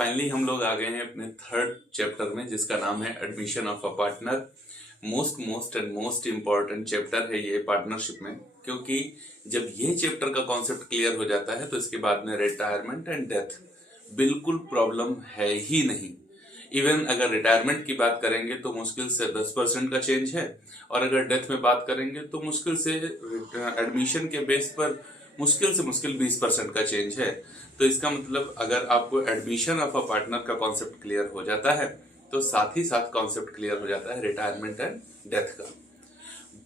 Finally हम लोग आ गए हैं अपने थर्ड चैप्टर में, जिसका नाम है admission of a partner. Most important chapter है ये पार्टनरशिप में, क्योंकि जब ये चैप्टर का कॉन्सेप्ट क्लियर हो जाता है तो इसके बाद में रिटायरमेंट एंड डेथ बिल्कुल प्रॉब्लम है ही नहीं। इवन अगर रिटायरमेंट की बात करेंगे तो मुश्किल से 10% का चेंज है, और अगर डेथ में बात करेंगे तो मुश्किल से एडमिशन के बेस पर मुश्किल 20% का चेंज है। तो इसका मतलब अगर आपको एडमिशन ऑफ अ पार्टनर का कॉन्सेप्ट क्लियर हो जाता है तो साथ ही साथ कॉन्सेप्ट क्लियर हो जाता है रिटायरमेंट एंड डेथ का।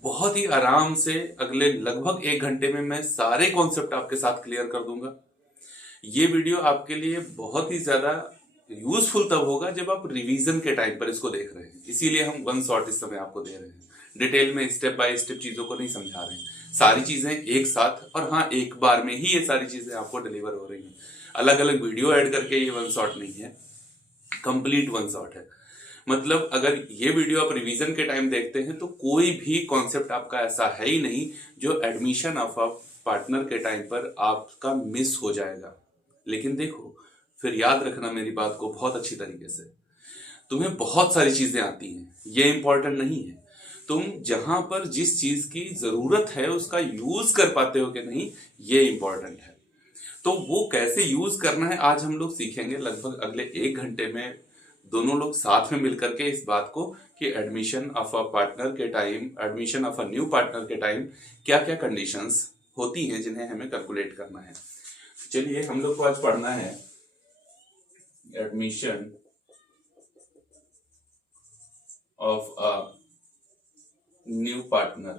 बहुत ही आराम से अगले लगभग 1 घंटे में मैं सारे कॉन्सेप्ट आपके साथ क्लियर कर दूंगा। ये वीडियो आपके लिए बहुत ही ज्यादा यूजफुल तब होगा जब आप रिवीजन के टाइम पर इसको देख रहे हैं, इसीलिए हम वन शॉट इस समय आपको दे रहे हैं। डिटेल में स्टेप बाय स्टेप चीजों को नहीं समझा रहे हैं, सारी चीजें एक साथ और हाँ एक बार में ही ये सारी चीजें आपको डिलीवर हो रही हैं। अलग अलग वीडियो ऐड करके ये वन शॉट नहीं है, कंप्लीट वन शॉट है। मतलब अगर ये वीडियो आप रिवीजन के टाइम देखते हैं तो कोई भी कॉन्सेप्ट आपका ऐसा है ही नहीं जो एडमिशन ऑफ अ पार्टनर के टाइम पर आपका मिस हो जाएगा। लेकिन देखो, फिर याद रखना मेरी बात को बहुत अच्छी तरीके से, तुम्हें बहुत सारी चीजें आती हैं, ये इंपॉर्टेंट नहीं है। तुम जहां पर जिस चीज की जरूरत है उसका यूज कर पाते हो कि नहीं, ये इंपॉर्टेंट है। तो वो कैसे यूज करना है आज हम लोग सीखेंगे लगभग अगले 1 घंटे में, दोनों लोग साथ में मिलकर के इस बात को कि एडमिशन ऑफ अ पार्टनर के time, admission of a new partner के टाइम क्या क्या कंडीशंस होती हैं जिन्हें हमें कैलकुलेट करना है। चलिए हम लोग को आज पढ़ना है admission of a new partner.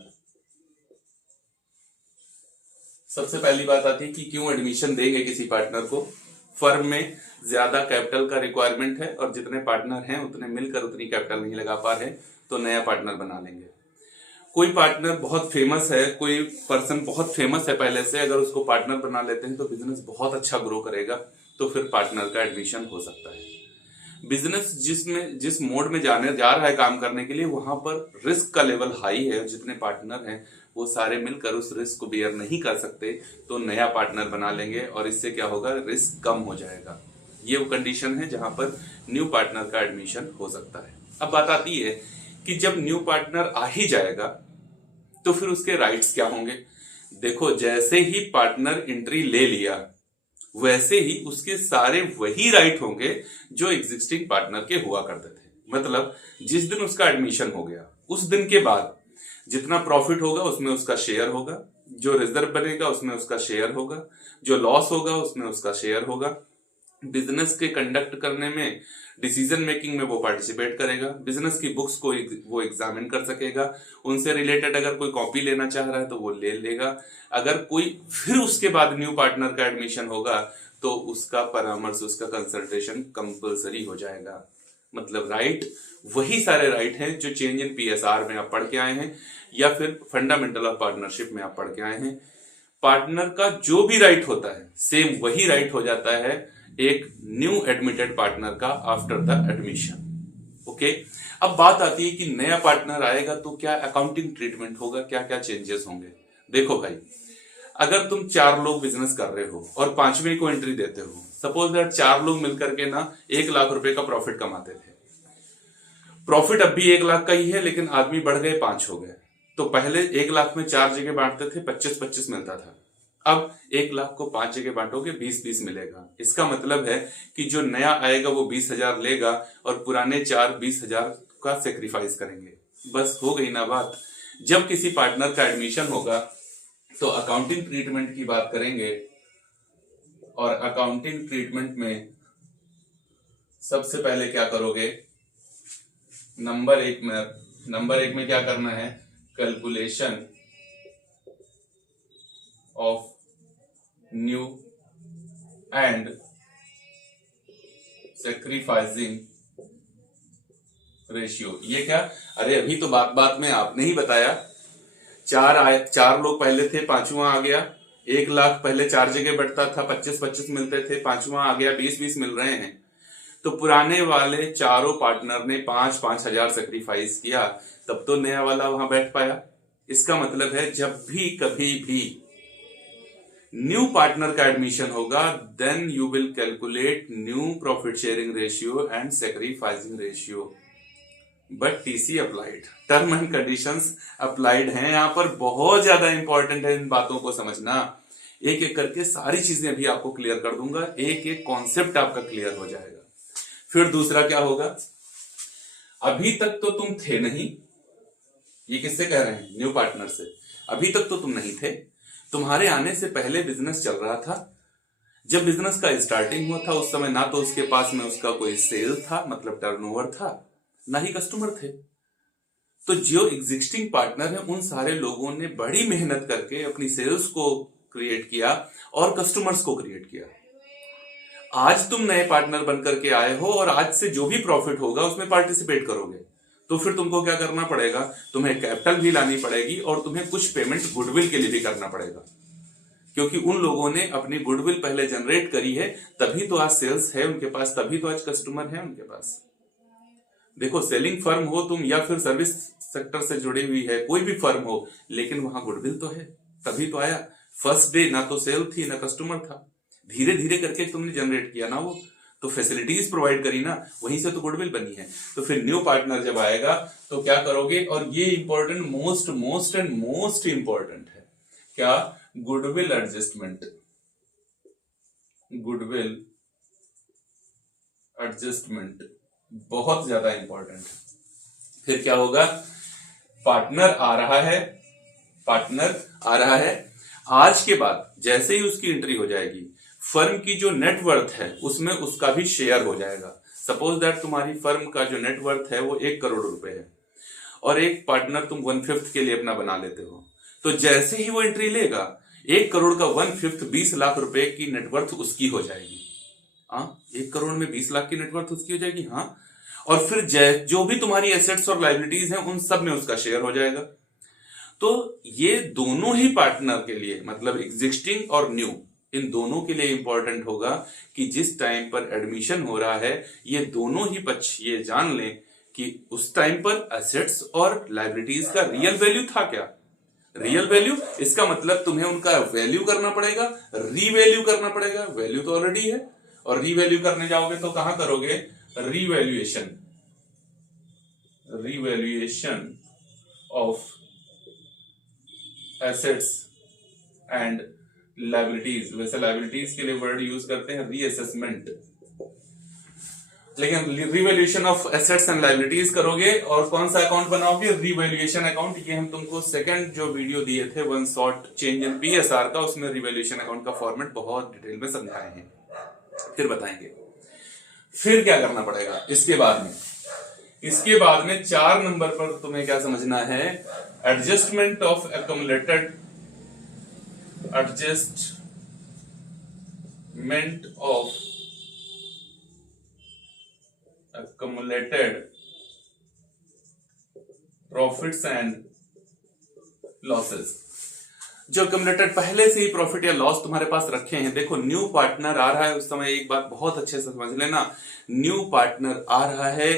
सबसे पहली बात आती है कि क्यों एडमिशन देंगे किसी पार्टनर को। फर्म में ज्यादा कैपिटल का रिक्वायरमेंट है और जितने पार्टनर हैं उतने मिलकर उतनी कैपिटल नहीं लगा पा रहे, तो नया पार्टनर बना लेंगे। कोई पार्टनर बहुत फेमस है, कोई पर्सन बहुत फेमस है पहले से, अगर उसको पार्टनर बना लेते हैं तो बिजनेस बहुत अच्छा ग्रो करेगा, तो फिर पार्टनर का एडमिशन हो सकता है। बिजनेस जिस मोड में जाने जा रहा है काम करने के लिए, वहां पर रिस्क का लेवल हाई है, जितने पार्टनर हैं वो सारे मिलकर उस रिस्क को बियर नहीं कर सकते, तो नया पार्टनर बना लेंगे और इससे क्या होगा, रिस्क कम हो जाएगा। ये वो कंडीशन है जहां पर न्यू पार्टनर का एडमिशन हो सकता है। अब बात आती है कि जब न्यू पार्टनर आ ही जाएगा तो फिर उसके राइट्स क्या होंगे। देखो, जैसे ही पार्टनर एंट्री ले लिया वैसे ही उसके सारे वही राइट होंगे जो एग्जिस्टिंग पार्टनर के हुआ करते थे। मतलब जिस दिन उसका एडमिशन हो गया उस दिन के बाद जितना प्रॉफिट होगा उसमें उसका शेयर होगा, जो रिजर्व बनेगा उसमें उसका शेयर होगा, जो लॉस होगा उसमें उसका शेयर होगा। बिजनेस के कंडक्ट करने में, डिसीजन मेकिंग में वो पार्टिसिपेट करेगा, बिजनेस की बुक्स को वो एग्जामिन कर सकेगा, उनसे रिलेटेड अगर कोई कॉपी लेना चाह रहा है तो वो ले लेगा। अगर कोई फिर उसके बाद न्यू पार्टनर का एडमिशन होगा तो उसका परामर्श, उसका कंसल्टेशन कंपलसरी हो जाएगा। मतलब राइट वही सारे राइट हैं जो चेंज इन पीएसआर में आप पढ़ के आए हैं या फिर फंडामेंटल ऑफ पार्टनरशिप में आप पढ़ के आए हैं। पार्टनर का जो भी राइट होता है सेम वही राइट हो जाता है एक न्यू एडमिटेड पार्टनर का आफ्टर द एडमिशन। ओके, अब बात आती है कि नया पार्टनर आएगा तो क्या अकाउंटिंग ट्रीटमेंट होगा, क्या क्या चेंजेस होंगे। देखो भाई, अगर तुम 4 लोग बिजनेस कर रहे हो और 5वें को एंट्री देते हो, सपोज दैट 4 लोग मिलकर के ना 1 लाख रुपए का प्रॉफिट कमाते थे। प्रॉफिट अब भी 1 लाख का ही है, लेकिन आदमी बढ़ गए, 5 हो गए। तो पहले 1 लाख में 4 जगह बांटते थे, 25-25 मिलता था। अब 1 लाख को 5 जगह बांटोगे, 20-20 मिलेगा। इसका मतलब है कि जो नया आएगा वो 20,000 लेगा और पुराने 4 20,000 का सेक्रीफाइस करेंगे। बस हो गई ना बात। जब किसी पार्टनर का एडमिशन होगा तो अकाउंटिंग ट्रीटमेंट की बात करेंगे, और अकाउंटिंग ट्रीटमेंट में सबसे पहले क्या करोगे, नंबर एक में क्या करना है, calculation of new and sacrificing ratio. ये क्या, अरे अभी तो बात में आपने ही बताया, 4 लोग पहले थे, 5वां आ गया। 1 लाख पहले 4 जगह बढ़ता था, 25-25 मिलते थे, 5वां आ गया, 20-20 मिल रहे हैं। तो पुराने वाले चारों पार्टनर ने 5-5 हजार सेक्रीफाइस किया, तब तो नया वाला वहां बैठ पाया। इसका मतलब है जब भी कभी भी न्यू पार्टनर का एडमिशन होगा, then you will calculate new profit sharing ratio and sacrificing ratio, but TC applied, term and conditions applied हैं। यहां पर बहुत ज्यादा इंपॉर्टेंट है इन बातों को समझना। एक एक करके सारी चीजें अभी आपको क्लियर कर दूंगा, एक एक कॉन्सेप्ट आपका क्लियर हो जाएगा। फिर दूसरा क्या होगा, अभी तक तो तुम थे नहीं, ये किससे कह रहे हैं, न्यू पार्टनर से। अभी तक तो तुम नहीं थे, तुम्हारे आने से पहले बिजनेस चल रहा था। जब बिजनेस का स्टार्टिंग हुआ था उस समय ना तो उसके पास में उसका कोई सेल था, मतलब टर्नओवर था, ना ही कस्टमर थे। तो जो एग्जिस्टिंग पार्टनर है उन सारे लोगों ने बड़ी मेहनत करके अपनी सेल्स को क्रिएट किया और कस्टमर्स को क्रिएट किया। आज तुम नए पार्टनर बनकर के आए हो और आज से जो भी प्रॉफिट होगा उसमें पार्टिसिपेट करोगे, तो फिर तुमको क्या करना पड़ेगा, तुम्हें कैपिटल भी लानी पड़ेगी और तुम्हें कुछ पेमेंट गुडविल के लिए भी करना पड़ेगा, क्योंकि उन लोगों ने अपनी गुडविल पहले जनरेट करी है, तभी तो आज सेल्स है उनके पास, तभी तो आज कस्टमर है उनके पास। देखो, सेलिंग फर्म हो तुम या फिर सर्विस सेक्टर से जुड़ी हुई है कोई भी फर्म हो, लेकिन वहां गुडविल तो है, तभी तो आया। फर्स्ट डे ना तो सेल थी ना कस्टमर था, धीरे धीरे करके तुमने जनरेट किया ना, वो तो फैसिलिटीज प्रोवाइड करी ना, वहीं से तो गुडविल बनी है। तो फिर न्यू पार्टनर जब आएगा तो क्या करोगे, और ये important, most and most important है, क्या, गुडविल एडजस्टमेंट। गुडविल एडजस्टमेंट बहुत ज्यादा इंपॉर्टेंट है। फिर क्या होगा, पार्टनर आ रहा है, पार्टनर आ रहा है, आज के बाद जैसे ही उसकी एंट्री हो जाएगी, फर्म की जो नेटवर्थ है उसमें उसका भी शेयर हो जाएगा। सपोज दैट तुम्हारी फर्म का जो नेटवर्थ है वो 1 करोड़ रुपए है और एक पार्टनर तुम 1/5 के लिए अपना बना लेते हो, तो जैसे ही वो एंट्री लेगा 1 करोड़ का 1/5 20 लाख रुपए की नेटवर्थ उसकी हो जाएगी। हाँ, 1 करोड़ में 20 लाख की नेटवर्थ उसकी हो जाएगी। हाँ, और फिर जो भी तुम्हारी एसेट्स और लाइबिलिटीज हैं उन सब में उसका शेयर हो जाएगा। तो ये दोनों ही पार्टनर के लिए, मतलब एग्जिस्टिंग और न्यू, इन दोनों के लिए इंपॉर्टेंट होगा कि जिस टाइम पर एडमिशन हो रहा है ये दोनों ही पक्ष ये जान लें कि उस टाइम पर एसेट्स और लाइबिलिटीज का रियल वैल्यू था क्या। रियल वैल्यू, इसका मतलब तुम्हें उनका वैल्यू करना पड़ेगा, रीवैल्यू करना पड़ेगा। वैल्यू तो ऑलरेडी है, और रीवैल्यू करने जाओगे तो कहां करोगे, revaluation, revaluation of assets and liabilities. वैसे लाइबिलिटीज के लिए वर्ड यूज करते हैं रीअसेसमेंट, लेकिन revaluation of assets and liabilities करोगे। और कौन सा अकाउंट बनाओगे, रिवैल्यूएशन अकाउंट। ये हम तुमको सेकंड जो वीडियो दिए थे, one shot change in PSR का, उसमें रिवैल्यूएशन अकाउंट का फॉर्मेट बहुत डिटेल में समझाए हैं, फिर बताएंगे। फिर क्या करना पड़ेगा इसके बाद में, इसके बाद में 4 नंबर पर तुम्हें क्या समझना है, adjustment of accumulated, adjustment of accumulated profits and losses। जो accumulated पहले से ही प्रॉफिट या लॉस तुम्हारे पास रखे हैं। देखो, न्यू पार्टनर आ रहा है उस समय एक बात बहुत अच्छे से समझ लेना, न्यू पार्टनर आ रहा है,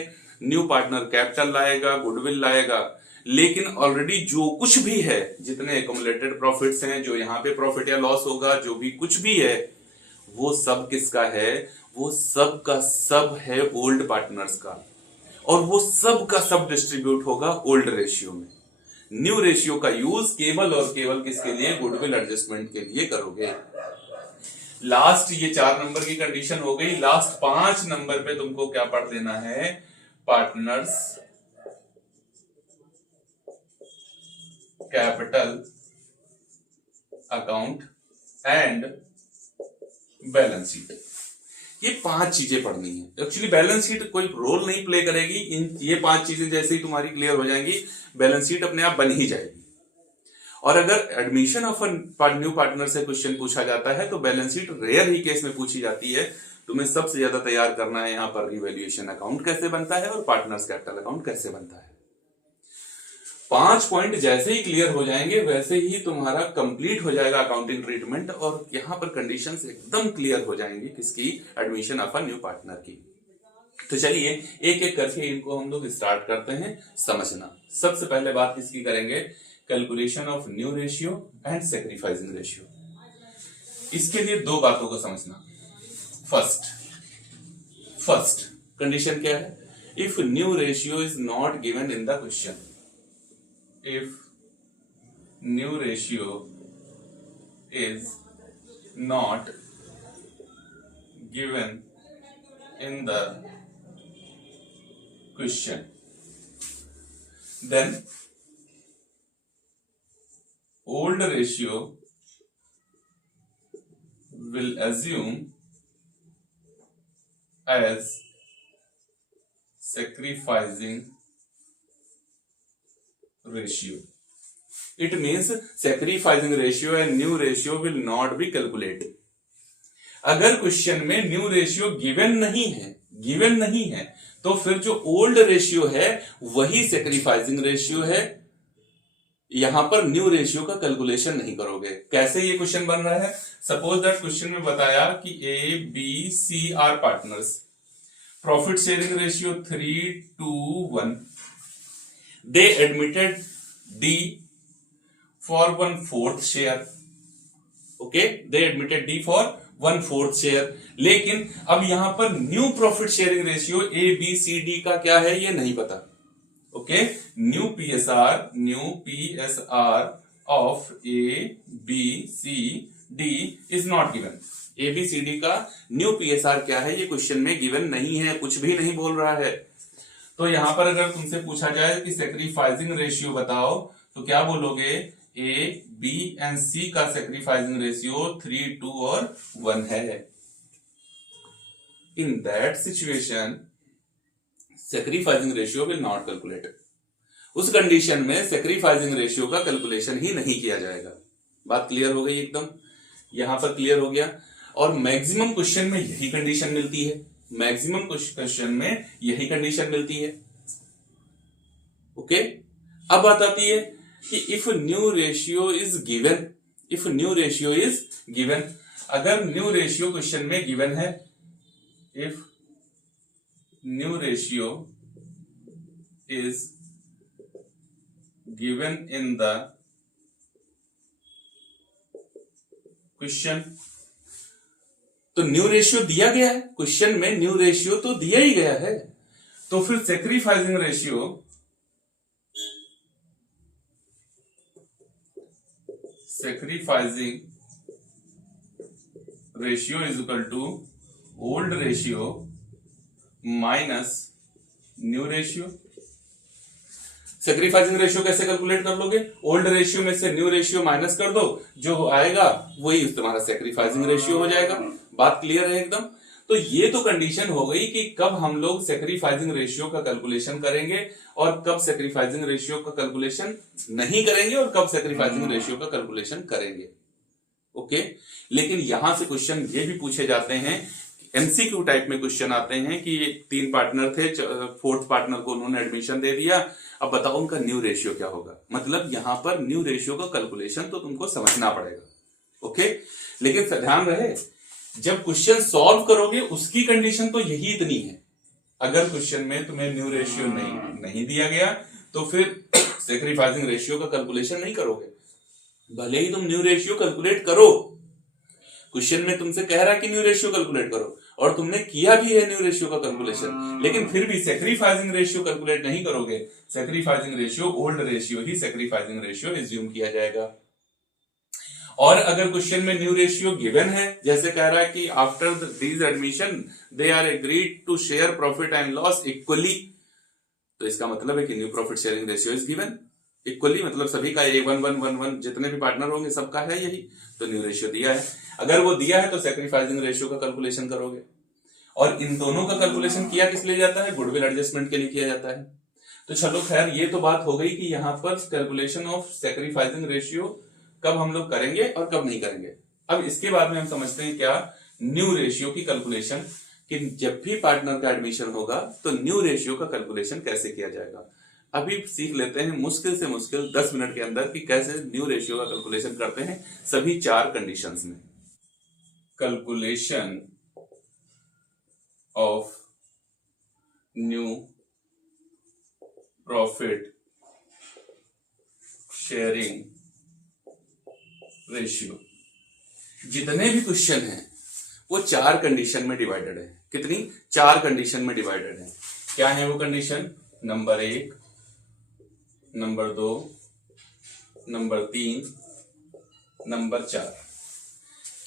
न्यू पार्टनर कैपिटल लाएगा, गुडविल लाएगा, लेकिन ऑलरेडी जो कुछ भी है, जितने accumulated प्रॉफिट्स हैं, जो यहाँ पे प्रॉफिट या लॉस होगा, जो भी कुछ भी है, वो सब किसका है, वो सब का सब है ओल्ड पार्टनर्स का, और वो सब का सब डिस्ट्रीब्यूट होगा ओल्ड रेशियो में। न्यू रेशियो का यूज केवल और केवल किसके लिए, गुडविल एडजस्टमेंट के लिए करोगे। लास्ट ये 4 नंबर की कंडीशन हो गई। लास्ट 5 नंबर पे तुमको क्या पढ़ लेना है, partners capital account and balance sheet. ये 5 चीजें पढ़नी है। एक्चुअली बैलेंस शीट कोई रोल नहीं प्ले करेगी, ये 5 चीजें जैसे ही तुम्हारी क्लियर हो जाएंगी, बैलेंस शीट अपने आप बन ही जाएगी। और अगर एडमिशन ऑफ न्यू पार्टनर से क्वेश्चन पूछा जाता है तो बैलेंस शीट रेयर ही केस में पूछी जाती है। तुम्हें सबसे ज्यादा तैयार करना है यहाँ पर रिवैल्यूएशन अकाउंट कैसे बनता है और पार्टनर्स कैपिटल अकाउंट कैसे बनता है। 5 पॉइंट जैसे ही क्लियर हो जाएंगे वैसे ही तुम्हारा कंप्लीट हो जाएगा अकाउंटिंग ट्रीटमेंट, और यहां पर कंडीशंस एकदम क्लियर हो जाएंगी किसकी, admission of a new partner की। तो चलिए एक एक करके इनको हम लोग स्टार्ट करते हैं समझना। सबसे पहले बात किसकी करेंगे, calculation of new ratio and sacrificing ratio. इसके लिए दो बातों को समझना। फर्स्ट कंडीशन क्या है? If new ratio is not given in the question, if new ratio is not given in the question, then old ratio will assume as sacrificing ratio. It means sacrificing ratio and new ratio will not be calculated. अगर question में new ratio given नहीं है तो फिर जो old ratio है वही sacrificing ratio है, यहां पर न्यू रेशियो का कैलकुलेशन नहीं करोगे। कैसे ये क्वेश्चन बन रहा है? सपोज दैट क्वेश्चन में बताया कि A B C are partners, profit sharing ratio 3:1, they admitted D for 1/4 share. Okay, they admitted D for 1/4 share, लेकिन अब यहां पर new profit sharing ratio A B C D का क्या है ये नहीं पता। Okay, new PSR of A B C D is not given. A B C D का न्यू पीएसआर क्या है ये क्वेश्चन में गिवन नहीं है, कुछ भी नहीं बोल रहा है। तो यहां पर अगर तुमसे पूछा जाए कि सेक्रीफाइसिंग रेशियो बताओ तो क्या बोलोगे? ए बी एंड सी का सेक्रीफाइसिंग रेशियो 3, 2 और 1 है। In that situation sacrificing ratio will not calculated. उस कंडीशन में सेक्रीफाइसिंग रेशियो का कैलकुलेशन ही नहीं किया जाएगा। बात क्लियर हो गई एकदम? यहां पर क्लियर हो गया। और मैक्सिमम क्वेश्चन में यही कंडीशन मिलती है, मैक्सिमम क्वेश्चन में यही कंडीशन मिलती है। ओके, अब बात आती है कि if new ratio is given, if new ratio is given, अगर न्यू रेशियो क्वेश्चन में गिवन है, if new ratio is given in the question, तो न्यू रेशियो दिया गया है क्वेश्चन में, न्यू रेशियो तो दिया ही गया है, तो फिर sacrificing ratio is equal to old ratio minus new ratio। Sacrificing ratio कैसे कैलकुलेट कर लोगे? ओल्ड रेशियो में से न्यू रेशियो माइनस कर दो, जो आएगा वही तुम्हारा सेक्रीफाइसिंग रेशियो हो जाएगा। बात क्लियर है एकदम? तो ये तो कंडीशन हो गई कि कब हम लोग सेक्रीफाइसिंग रेशियो का कैलकुलेशन करेंगे और कब सेक्रीफाइसिंग रेशियो का कैलकुलेशन नहीं करेंगे और कब सेक्रीफाइसिंग रेशियो का कैलकुलेशन करेंगे। ओके, लेकिन यहां से क्वेश्चन ये भी पूछे जाते हैं, एमसीक्यू टाइप में क्वेश्चन आते हैं कि 3 पार्टनर थे, 4th पार्टनर को उन्होंने एडमिशन दे दिया, अब बताओ उनका न्यू रेशियो क्या होगा। मतलब यहां पर न्यू रेशियो का कैलकुलेशन तो तुमको समझना पड़ेगा। ओके, लेकिन ध्यान रहे जब क्वेश्चन सॉल्व करोगे उसकी कंडीशन तो यही इतनी है। अगर क्वेश्चन में तुम्हें न्यू रेशियो नहीं दिया गया तो फिर सेक्रीफाइसिंग रेशियो का कैलकुलेशन नहीं करोगे, भले ही तुम न्यू रेशियो कैलकुलेट करो। क्वेश्चन में तुमसे कह रहा है कि न्यू रेशियो कैलकुलेट करो और तुमने किया भी है न्यू रेशियो का कैलकुलेशन, लेकिन फिर भी सेक्रीफाइसिंग रेशियो कैलकुलेट नहीं करोगे। सेक्रीफाइसिंग रेशियो ओल्ड रेशियो ही सेक्रीफाइसिंग रेशियो एज्यूम किया जाएगा। और अगर क्वेश्चन में न्यू रेशियो गिवन है, जैसे कह रहा है कि after these admission they are agreed to share profit and loss equally, तो इसका मतलब है कि new profit sharing ratio is given equally, मतलब सभी का 1:1 जितने भी पार्टनर होंगे सबका है यही, तो न्यू रेशियो दिया है। अगर वो दिया है तो सेक्रीफाइसिंग रेशियो का कैलकुलेशन करोगे। और इन दोनों का कैलकुलेशन किया किस लिए जाता है? गुडविल एडजस्टमेंट के लिए किया जाता है। तो चलो खैर, ये तो बात हो गई कि यहाँ पर कैलकुलेशन ऑफ सेक्रीफाइसिंग रेशियो कब हम लोग करेंगे और कब नहीं करेंगे। अब इसके बाद में हम समझते हैं क्या न्यू रेशियो की कैलकुलेशन, कि जब भी पार्टनर का एडमिशन होगा तो न्यू रेशियो का कैलकुलेशन कैसे किया जाएगा। अभी सीख लेते हैं मुश्किल से मुश्किल 10 मिनट के अंदर कि कैसे न्यू रेशियो का कैलकुलेशन करते हैं सभी 4 कंडीशंस में। Calculation of new profit sharing ratio. जितने भी क्वेश्चन हैं वो 4 कंडीशन में डिवाइडेड है। कितनी? 4 कंडीशन में डिवाइडेड है। क्या है वो condition? Number 1, number 2, number 3, number 4।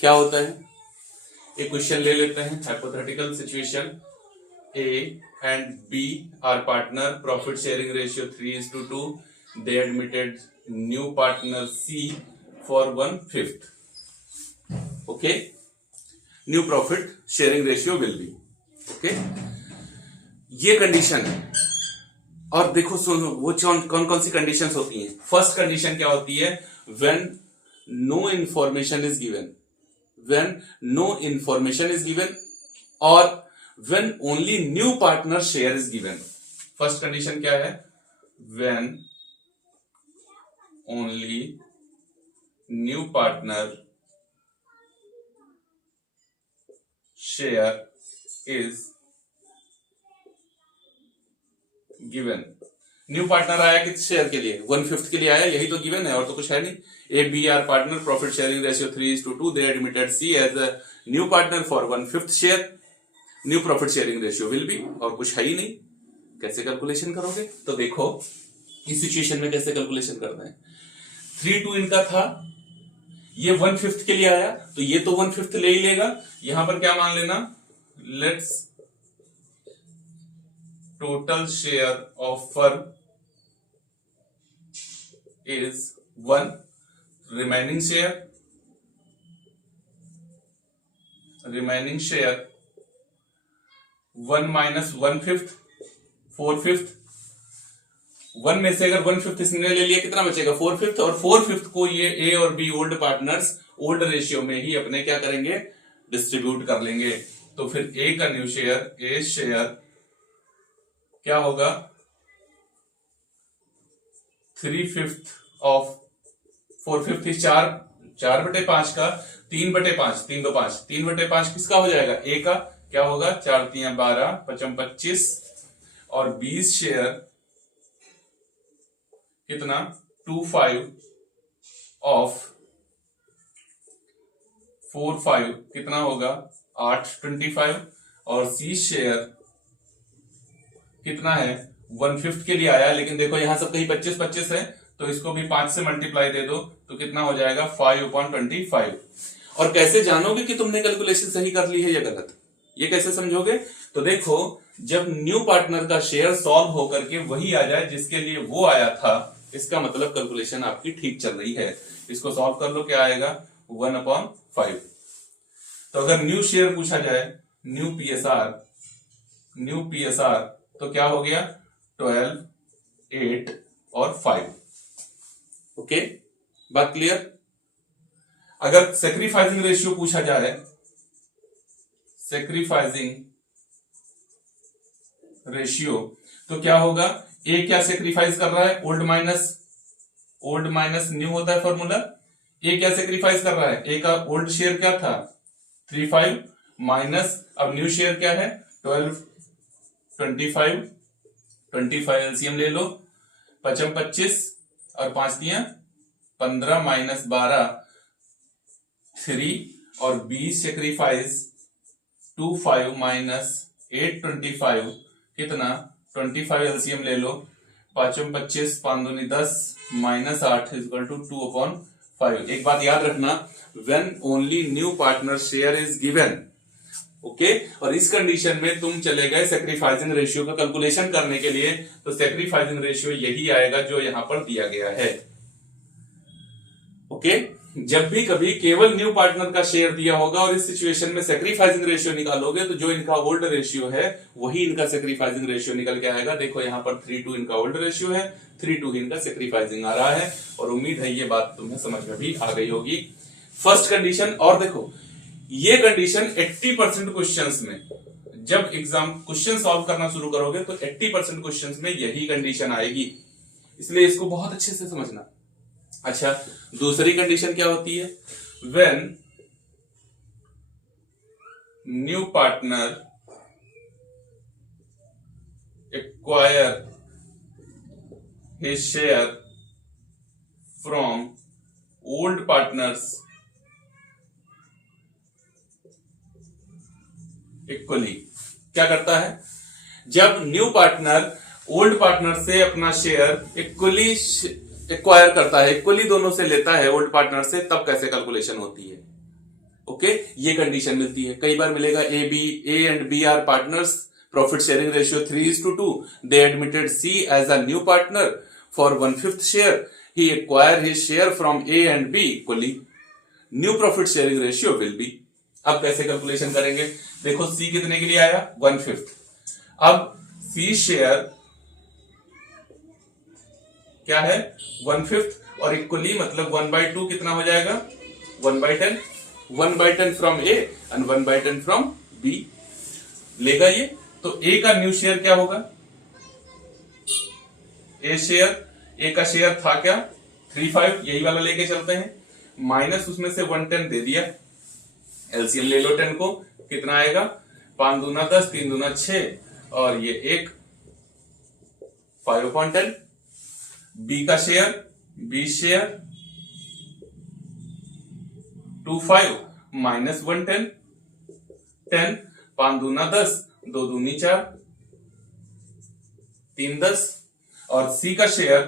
क्या होता है? एक क्वेश्चन ले लेते हैं, hypothetical situation. A and B are partner, profit sharing ratio 3:2. They admitted new partner C for 1/5. Okay, new profit sharing ratio will be okay. ये कंडीशन है। और देखो सुनो, वो कौन कौन सी कंडीशंस होती हैं। फर्स्ट कंडीशन क्या होती है? When no information is given, when no information is given, और when only new partner share is given. First condition क्या है? when only new partner share is given. New partner आया किस शेयर के लिए? 1/5 के लिए आया, यही तो गिवन है, और तो कुछ है नहीं। A B are partner, profit sharing ratio 3:2, they admitted C as a new partner for 1/5 share, new profit sharing ratio will be, और कुछ है ही नहीं। कैसे कैलकुलेशन करोगे? तो देखो इस सिचुएशन में कैसे कैलकुलेशन करना है। 3:2 इनका था, ये 1/5 के लिए आया, तो ये तो 1/5 ले ही लेगा। यहां पर क्या मान लेना? Let's total share of firm is 1, remaining share 1 minus 1/5, 4/5। 1 में से अगर 1/5 इसने ले लिया, कितना बचेगा? 4/5। और 4/5 को ये ए और B old partners old ratio में ही अपने क्या करेंगे? डिस्ट्रीब्यूट कर लेंगे। तो फिर ए का न्यू शेयर, ए शेयर क्या होगा? 3/5 ऑफ 4/5 इज 4/5 का 3/5, 3 2 5, 3/5 किसका हो जाएगा? ए का। क्या होगा? 4 3 12, 5 25, और 20 शेयर कितना? 2/5 ऑफ 4/5 कितना होगा? 8 25, और सी शेयर कितना है? 1/5 के लिए आया, लेकिन देखो यहां सब कहीं 25 है, तो इसको भी 5 से मल्टीप्लाई दे दो, तो कितना हो जाएगा? 5/25। और कैसे जानोगे कि तुमने कैलकुलेशन सही कर ली है या गलत? ये कैसे समझोगे? तो देखो, जब न्यू पार्टनर का शेयर सॉल्व होकर के वही आ जाए जिसके लिए वो आया था, इसका मतलब कैलकुलेशन आपकी ठीक चल रही है। इसको सॉल्व कर लो, क्या आएगा? 1/5। तो अगर न्यू शेयर पूछा जाए, न्यू पीएसआर, तो क्या हो गया? 12, 8 और 5। ओके, बात क्लियर? अगर सेक्रीफाइसिंग रेशियो पूछा जाए, सेक्रीफाइसिंग रेशियो, तो क्या होगा? ए क्या सेक्रीफाइस कर रहा है? ओल्ड माइनस न्यू होता है फॉर्मूला। ए क्या सेक्रीफाइस कर रहा है? ए का ओल्ड शेयर क्या था? 3/5 माइनस, अब न्यू शेयर क्या है? 12, 25 एलसीएम ले लो, 5 25 और 5 दिया 15 माइनस 12 3, और 20 सेक्रीफाइस 25 माइनस 8 25 कितना? 25 एलसीएम ले लो, 5 25 5 दूनी 10 माइनस 8 इक्वल टू 2/5। एक बात याद रखना, when only new partner share is given, okay. और इस कंडीशन में तुम चले गए सेक्रीफाइसिंग रेशियो का कैलकुलेशन करने के लिए, तो सेक्रीफाइसिंग रेशियो यही आएगा जो यहां पर दिया गया है, ओके। जब भी कभी केवल न्यू पार्टनर का शेयर दिया होगा और इस सिचुएशन में सेक्रीफाइसिंग रेशियो निकालोगे, तो जो इनका ओल्ड रेशियो है वही इनका सेक्रीफाइसिंग रेशियो निकल के आएगा। देखो यहां पर 3:2 इनका ओल्ड रेशियो है, 3:2 इनका सेक्रीफाइसिंग आ रहा है, और उम्मीद है ये बात तुम्हें समझ में भी आ गई होगी। फर्स्ट कंडीशन, और देखो ये कंडीशन 80% क्वेश्चंस में, जब एग्जाम क्वेश्चन सॉल्व करना शुरू करोगे तो 80% क्वेश्चंस में यही कंडीशन आएगी, इसलिए इसको बहुत अच्छे से समझना। अच्छा, दूसरी कंडीशन क्या होती है? When new partner acquire his share from old partners equally. क्या करता है, जब न्यू पार्टनर ओल्ड पार्टनर से अपना शेयर इक्वली एक्वायर करता है, इक्वली दोनों से लेता है ओल्ड पार्टनर से, तब कैसे कैलकुलेशन होती है। ओके, ये कंडीशन मिलती है। कई बार मिलेगा A and B are partners, profit sharing ratio 3:2, they admitted C as a new partner for 1/5 share, he acquire his share from A and B equally, new profit sharing ratio will be. अब कैसे calculation करेंगे, देखो सी कितने के लिए आया 1/5, अब C share क्या है 1/5 और इक्वली मतलब 1/2 कितना हो जाएगा 1/10, 1/10 from A and 1/10 from B लेगा ये। तो ए का न्यू शेयर क्या होगा, ए का शेयर था क्या 35, यही वाला लेके चलते हैं, माइनस उसमें से 110 दे दिया, एलसीएम ले लो 10 को, कितना आएगा 5 दूना 10, 3 दूना 6 और ये 1 5/10। बी का शेयर 25 माइनस 110, 10, 5 दूना 10, 2 दूनी 4, 3 10 और सी का शेयर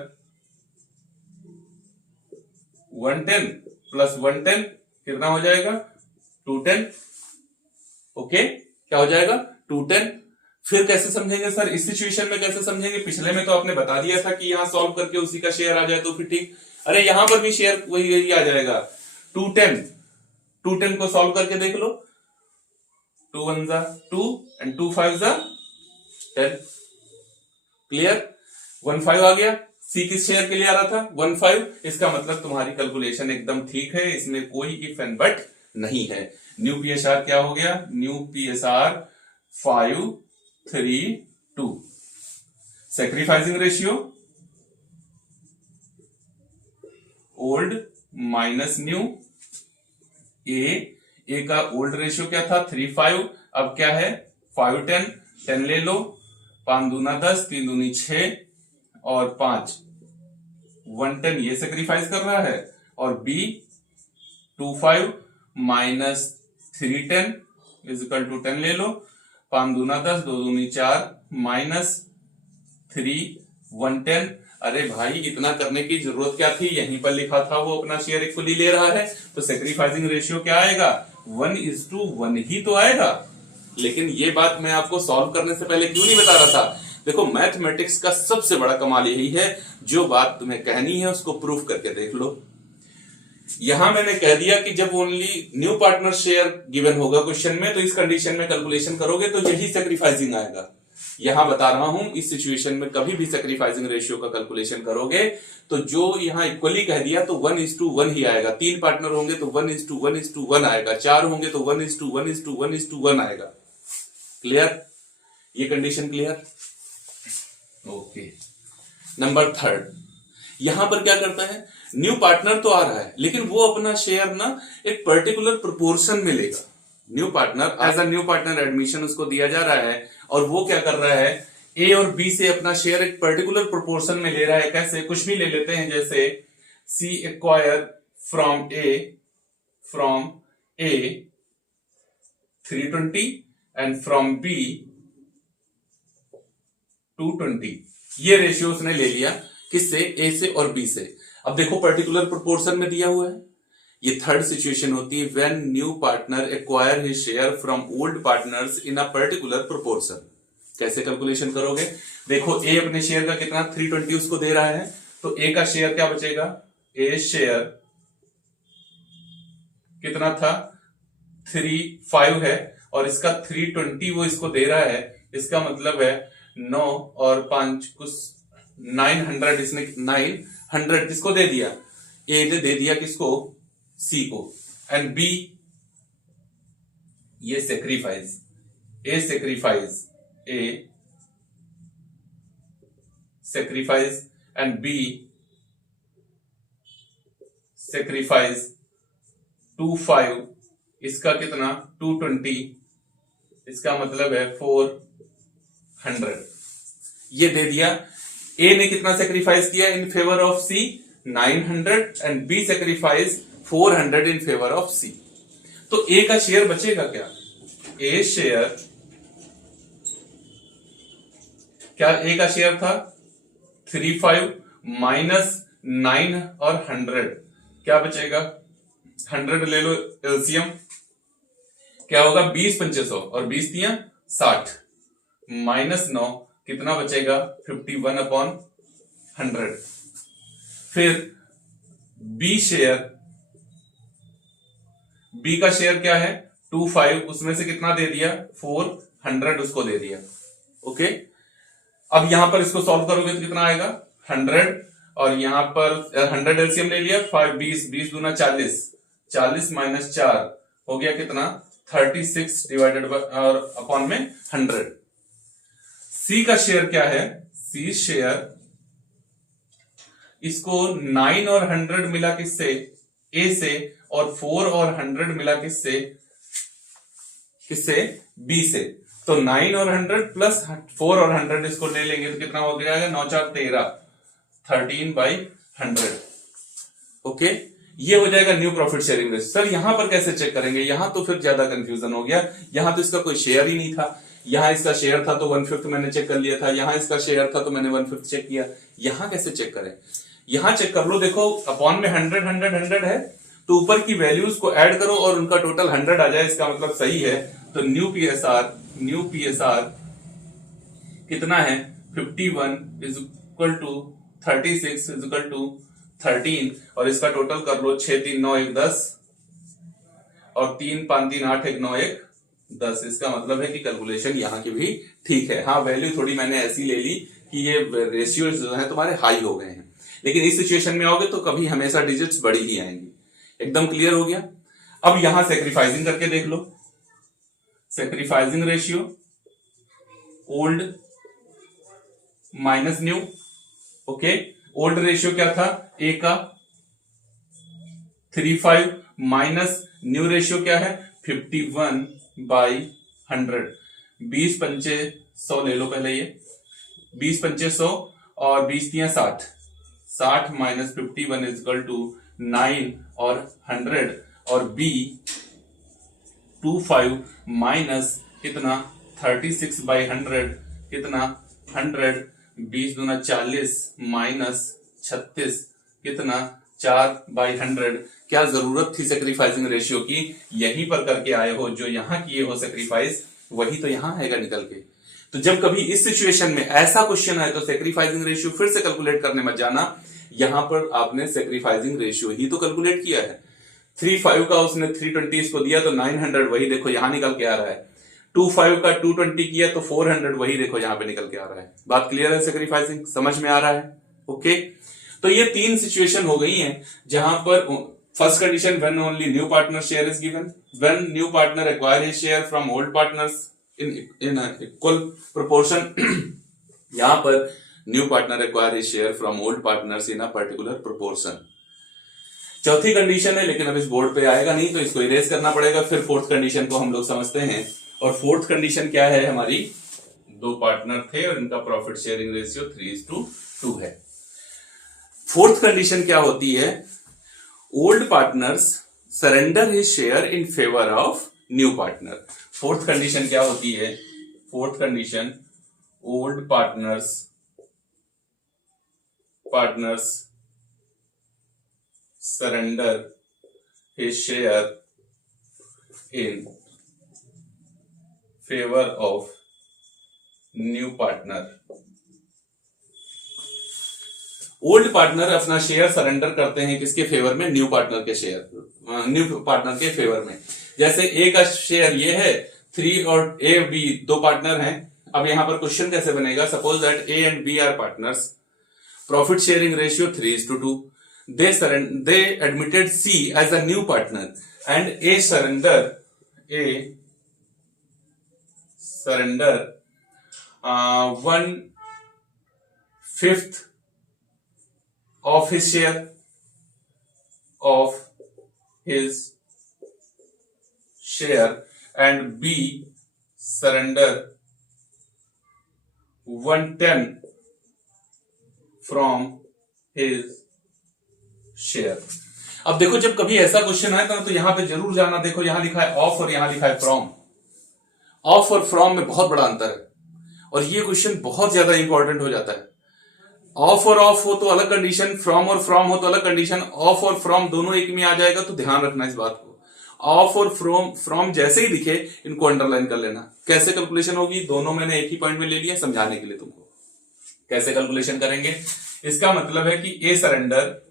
110 प्लस 110 कितना हो जाएगा 210। ओके, क्या हो जाएगा 210। फिर कैसे समझेंगे सर, इस सिचुएशन में कैसे समझेंगे, पिछले में तो आपने बता दिया था कि यहां सॉल्व करके उसी का शेयर आ जाए तो फिर ठीक, अरे यहां पर भी शेयर वही आ जाएगा 210 को सॉल्व करके देख लो, 2 1 जा 2 एंड 2 5 जा 10, क्लियर। 1/5 आ गया, सी किस शेयर के लिए आ रहा था 1/5, इसका मतलब तुम्हारी कैलकुलेशन एकदम ठीक है, इसमें कोई इफ एंड बट नहीं है। न्यू पीएसआर क्या हो गया, new PSR 5 3 2, sacrificing ratio old minus new, a का ओल्ड रेशियो क्या था 3/5, अब क्या है 5 10 ले लो, 5 दूना 10, 3 दूनी 6 और 5 110 ये सैक्रिफाइस कर रहा है, और B 25 minus 310 is equal to 10 ले लो, 5 दूना 10, 2 दूनी 4 माइनस 3 110। अरे भाई इतना करने की जरूरत क्या थी, यहीं पर लिखा था वो अपना शेयर इक्वली ले रहा है, तो सैक्रिफाइसिंग रेशियो क्या आएगा 1:1 ही तो आएगा। लेकिन ये बात मैं आपको सॉल्व करने से पहले क्यों नहीं बता रहा था, देखो मैथमेटिक्स का सबसे बड़ा कमाल यही है, जो बात तुम्हें कहनी है उसको प्रूफ करके देख लो। यहां मैंने कह दिया कि जब only new partner share given होगा क्वेश्चन में, तो इस कंडीशन में कैलकुलेशन करोगे तो यही सैक्रिफाइसिंग आएगा। यहां बता रहा हूं इस सिचुएशन में कभी भी सैक्रिफाइसिंग रेशियो का कैलकुलेशन करोगे तो जो यहां इक्वली कह दिया तो 1:1 ही आएगा, 3 पार्टनर होंगे तो 1:1 आएगा, 4 होंगे तो 1:1 आएगा। क्लियर, ये कंडीशन क्लियर। ओके, नंबर 3, यहां पर क्या करता है, न्यू पार्टनर तो आ रहा है लेकिन वो अपना शेयर ना एक पर्टिकुलर प्रोपोर्शन में लेगा। New partner as a new partner admission उसको दिया जा रहा है और वो क्या कर रहा है, ए और बी से अपना शेयर एक पर्टिकुलर प्रोपोर्शन में ले रहा है। कैसे, कुछ भी ले लेते हैं, जैसे c acquire from a 320 and from b 220, ये रेशियो उसने ले लिया किससे, ए से और बी से। अब देखो पर्टिकुलर प्रोपोर्शन में दिया हुआ है, ये थर्ड सिचुएशन होती है when new partner acquire his share from old partners in a particular proportion. कैसे कैलकुलेशन करोगे, देखो ए अपने शेयर का कितना 320 उसको दे रहा है, तो ए का शेयर क्या बचेगा, ए शेयर कितना था 35 है और इसका 320 वो इसको दे रहा है, इसका मतलब है 9 और 5 कुछ 900, इसने 900 किसको दे दिया, ए ने दे दिया किसको, सी को, एंड बी ये sacrifice, A sacrifice and B sacrifice 25, इसका कितना 220, इसका मतलब है 400, ये दे दिया। ए ने कितना सेक्रीफाइस किया in favour of c 900 and B sacrifice 400 in favour of सी। तो ए का शेयर बचेगा क्या, ए शेयर क्या ए का शेयर था 35 माइनस 9 और 100, क्या बचेगा 100 ले लो एलसीएम, क्या होगा 20 पंचे 100 और 20 दिया 60 माइनस 9 कितना बचेगा 51/100। फिर बी शेयर, बी का शेयर क्या है 25, उसमें से कितना दे दिया 400 उसको दे दिया। ओके, अब यहां पर इसको सॉल्व करोगे तो कितना आएगा 100 और यहां पर 100 एलसीएम ले लिया 5 20 20 दूना 40, 40 माइनस 4 हो गया कितना 36 डिवाइडेड बाय और अपॉन में 100। सी का शेयर क्या है, सी शेयर इसको 9 और 100 मिला किससे ए से और 4 और 100 मिला किससे बी से, तो 9 और 100 प्लस 4 और 100 इसको ले लेंगे तो कितना हो जाएगा 9 4 13 13/100। ओके, ये हो जाएगा new profit sharing ratio. Sir यहां पर कैसे चेक करेंगे, यहां तो फिर ज्यादा कंफ्यूजन हो गया, यहां तो इसका कोई शेयर ही नहीं था, यहां इसका शेयर था तो 1/5 मैंने चेक कर लिया था, यहां इसका शेयर था तो मैंने 1/5 चेक किया, यहां कैसे चेक करें, यहां चेक कर लो, देखो अपॉन में 100 100 100 है तो ऊपर की वैल्यूज को ऐड करो और उनका टोटल 100 आ जाए, इसका मतलब सही है। तो न्यू पीएसआर कितना है 51 is equal to 36 is equal to 13 और इसका टोटल कर लो 6 3 9 1 10 और 3 5 3 8 1 9 1 10। इसका मतलब है कि कैलकुलेशन यहाँ की भी ठीक है। हाँ, वैल्यू थोड़ी मैंने ऐसी ले ली कि ये रेशियो जो है तुम्हारे हाई हो गए हैं, लेकिन इस सिचुएशन में आओगे तो कभी हमेशा डिजिट्स बड़ी ही आएंगी। एकदम क्लियर हो गया। अब यहां सेक्रीफाइसिंग करके देख लो, sacrificing ratio old minus new. Okay, old ratio क्या था ए का 35 माइनस न्यू रेशियो क्या है 51/100। 20 पंचे 100 ले लो पहले, ये 20 पंचे 100 और 20 दिया 60, 60 माइनस 51 इज इक्वल टू 9 और 100 और बी 25 माइनस कितना 36/100 कितना 100, 20 दूना 40 माइनस 36 कितना 4/100। क्या जरूरत थी सेक्रीफाइसिंग रेशियो की, यहीं पर करके आए हो, जो यहां किए हो सेक्रीफाइस वही तो यहां आएगा निकल के। तो जब कभी इस सिचुएशन में ऐसा क्वेश्चन है तो सेक्रीफाइसिंग रेशियो फिर से कैलकुलेट करने मत जाना, यहां पर आपने सेक्रीफाइसिंग रेशियो ही तो कैलकुलेट किया है। 35 का उसने 320 इसको दिया तो 900 वही देखो यहां निकल के आ रहा है, 25 का 220 किया तो 400 वही देखो यहां पे निकल के आ रहा है। बात क्लियर है, सेक्रीफाइसिंग समझ में आ रहा है। ओके, तो ये 3 सिचुएशन हो गई हैं जहां पर first condition when only new partner share is given, when new partner acquire his share from old partners in equal proportion, यहां पर new partner acquire his share from old partners in a particular proportion. चौथी condition है लेकिन अब इस board पे आएगा नहीं तो इसको इरेज करना पड़ेगा। फिर फोर्थ कंडीशन को हम लोग समझते हैं, और फोर्थ कंडीशन क्या है हमारी, 2 पार्टनर थे और इनका प्रॉफिट शेयरिंग रेशियो 3:2 है। फोर्थ कंडीशन क्या होती है, old partners surrender his share in favour of new partner. Fourth condition क्या होती है, fourth condition old partners surrender his share in favor of new partner। Old partner अपना share surrender करते हैं किसके फेवर में, न्यू पार्टनर के share, new partner के फेवर में। जैसे ए का शेयर ये है 3 और ए बी 2 पार्टनर हैं। अब यहां पर क्वेश्चन कैसे बनेगा, suppose that A and B are partners, profit sharing ratio 3:2, they admitted C as a new partner and A surrender 1/5 of his share and B surrender 1/10 from his share. अब देखो जब कभी ऐसा क्वेश्चन आए तो यहां पे जरूर जाना, देखो यहां लिखा है ऑफ और यहां लिखा है फ्रॉम। ऑफ और फ्रॉम में बहुत बड़ा अंतर है। और ये क्वेश्चन बहुत ज्यादा इंपॉर्टेंट हो जाता है। ऑफ और ऑफ हो तो अलग कंडीशन, फ्रॉम और फ्रॉम हो तो अलग कंडीशन, ऑफ और फ्रॉम दोनों एक में आ जाएगा तो ध्यान रखना इस बात को। ऑफ और फ्रॉम जैसे ही दिखे इनको अंडरलाइन कर लेना। कैसे कैलकुलेशन होगी, दोनों मैंने एक ही पॉइंट में ले लिया समझाने के लिए तुमको। कैसे कैलकुलेशन करेंगे, इसका मतलब है कि ए सरेंडर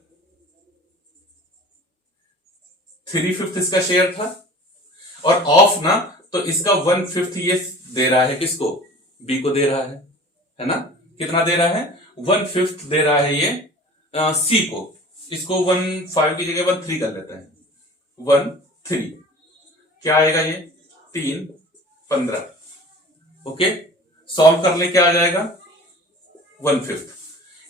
3/5 इसका शेयर था, और ऑफ ना तो इसका 1/5 ये दे रहा है, किसको, बी को दे रहा है ना। कितना दे रहा है, 1/5 दे रहा है ये सी को। इसको 1/5 की जगह 1/3 कर लेते हैं, 1/3 क्या आएगा ये 3/15। ओके, सॉल्व कर ले क्या आ जाएगा 1/5।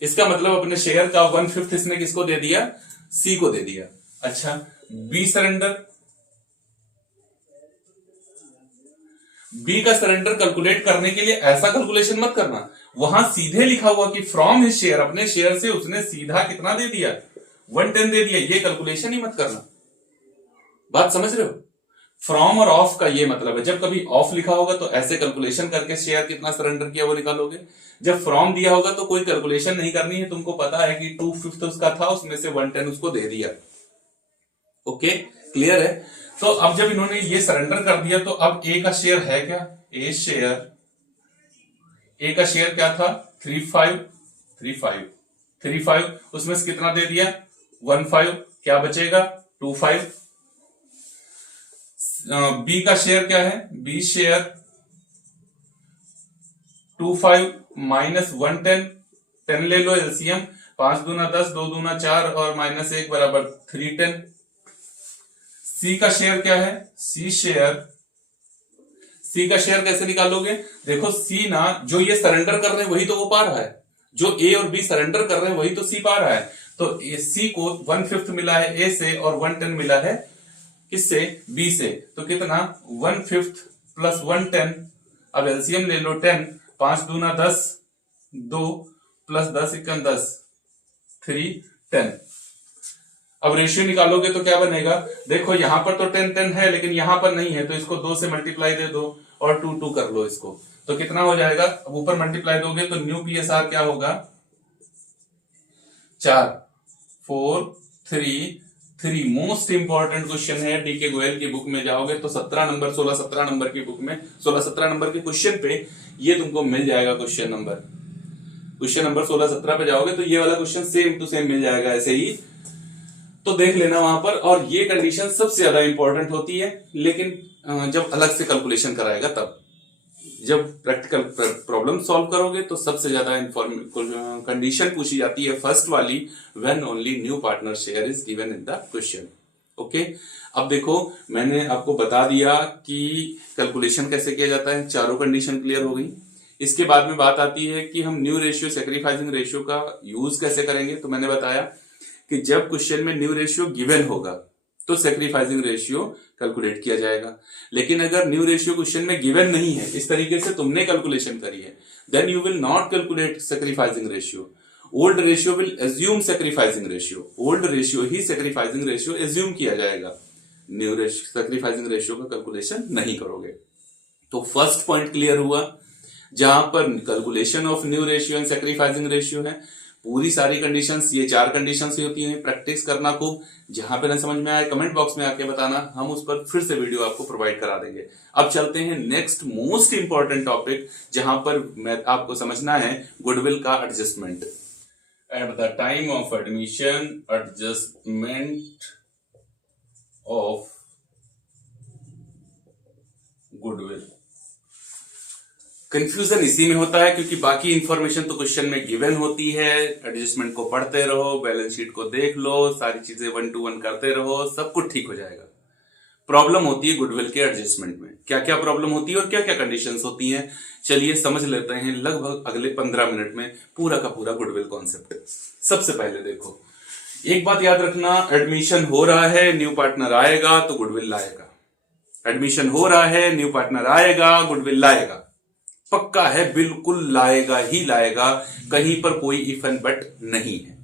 इसका मतलब अपने शेयर का 1/5 इसने किसको दे दिया, सी को दे दिया। अच्छा, बी सरेंडर, बी का सरेंडर कैलकुलेट करने के लिए ऐसा कैलकुलेशन मत करना, वहां सीधे लिखा हुआ कि फ्रॉम हिज शेयर, अपने शेयर से उसने सीधा कितना दे दिया 110 दे दिया, ये कैलकुलेशन ही मत करना। बात समझ रहे हो। फ्रॉम और ऑफ का ये मतलब है, जब कभी ऑफ लिखा होगा तो ऐसे कैलकुलेशन करके शेयर कितना सरेंडर किया वो निकालोगे। जब फ्रॉम दिया होगा तो कोई कैलकुलेशन नहीं करनी है, तुमको पता है कि 2/5 उसका था, उसमें से 110 उसको दे दिया। ओके, क्लियर है। तो अब जब इन्होंने ये सरेंडर कर दिया तो अब ए का शेयर है क्या, ए का शेयर क्या था 3/5, उसमें से कितना दे दिया 1/5, क्या बचेगा 2/5। बी का शेयर क्या है, बी शेयर 2/5 माइनस 110, 10 ले लो एलसीएम, 5 दूना 10, 2 दूना 4 और -1 बराबर 310। सी का शेयर क्या है, सी का शेयर कैसे निकालोगे, देखो सी ना, जो ये सरेंडर कर रहे हैं वही तो वो पा रहा है, जो ए और बी सरेंडर कर रहे हैं वही तो सी पा रहा है। तो सी को 1/5 मिला है ए से और 110 मिला है किससे, बी से, तो कितना 1/5 प्लस 110, अब एलसीएम ले लो 10, 5 दूना 10, 2 प्लस 10 = 10, 310। अब रेशियो निकालोगे तो क्या बनेगा, देखो यहां पर तो 10 है लेकिन यहां पर नहीं है, तो इसको 2 से मल्टीप्लाई दे दो और 2 कर लो इसको, तो कितना हो जाएगा, अब ऊपर मल्टीप्लाई दोगे तो न्यू पीएसआर क्या होगा 4, 4, 3। मोस्ट इंपॉर्टेंट क्वेश्चन है, डीके गोयल की बुक में जाओगे तो 16 नंबर की बुक में 16-17 नंबर के क्वेश्चन पे ये तुमको मिल जाएगा। क्वेश्चन नंबर 16-17 पे जाओगे तो ये वाला क्वेश्चन सेम टू सेम मिल जाएगा ऐसे ही, तो देख लेना वहां पर। और ये कंडीशन सबसे ज्यादा इंपॉर्टेंट होती है, लेकिन जब अलग से कैलकुलेशन कराएगा तब, जब प्रैक्टिकल प्रॉब्लम सॉल्व करोगे तो सबसे ज्यादा कंडीशन पूछी जाती है फर्स्ट वाली, when only new partner share is given in the question. Okay, अब देखो मैंने आपको बता दिया कि कैलकुलेशन कैसे किया जाता है, चारों कंडीशन क्लियर हो गई। इसके बाद में बात आती है कि हम न्यू रेशियो सैक्रिफाइसिंग रेशियो का यूज कैसे करेंगे। तो मैंने बताया कि जब क्वेश्चन में न्यू रेशियो गिवन होगा तो सैक्रिफाइसिंग रेशियो कैलकुलेट किया जाएगा, लेकिन अगर न्यू रेशियो क्वेश्चन में गिवन नहीं है, इस तरीके से तुमने कैलकुलेशन करी है, then you will not calculate sacrificing ratio. Old ratio will assume sacrificing ratio, old ratio ही सैक्रिफाइसिंग रेशियो एज्यूम किया जाएगा, न्यू रेशियो सैक्रिफाइसिंग रेशियो का कैलकुलेशन नहीं करोगे। तो फर्स्ट पॉइंट क्लियर हुआ, जहां पर calculation of new ratio and sacrificing ratio है, पूरी सारी कंडीशंस, ये 4 कंडीशंस ही होती हैं। प्रैक्टिस करना खूब, जहां पे ना समझ में आए कमेंट बॉक्स में आके बताना, हम उस पर फिर से वीडियो आपको प्रोवाइड करा देंगे। अब चलते हैं नेक्स्ट मोस्ट इंपॉर्टेंट टॉपिक, जहां पर मैं आपको समझना है गुडविल का adjustment. Eight the time of admission, adjustment of goodwill. Confusion इसी में होता है क्योंकि बाकी इंफॉर्मेशन तो क्वेश्चन में गिवन होती है, एडजस्टमेंट को पढ़ते रहो, बैलेंस शीट को देख लो, सारी चीजें 1 to 1 करते रहो, सब कुछ ठीक हो जाएगा। प्रॉब्लम होती है गुडविल के एडजस्टमेंट में, क्या क्या प्रॉब्लम होती है और क्या क्या कंडीशंस होती हैं, चलिए समझ लेते हैं लगभग अगले 15 मिनट में पूरा का पूरा गुडविल कॉन्सेप्ट। सबसे पहले देखो, एक बात याद रखना, एडमिशन हो रहा है, न्यू पार्टनर आएगा तो गुडविल लाएगा। एडमिशन हो रहा है, न्यू पार्टनर आएगा, गुडविल लाएगा, पक्का है, बिल्कुल लाएगा ही लाएगा, कहीं पर कोई इफ एंड बट नहीं है,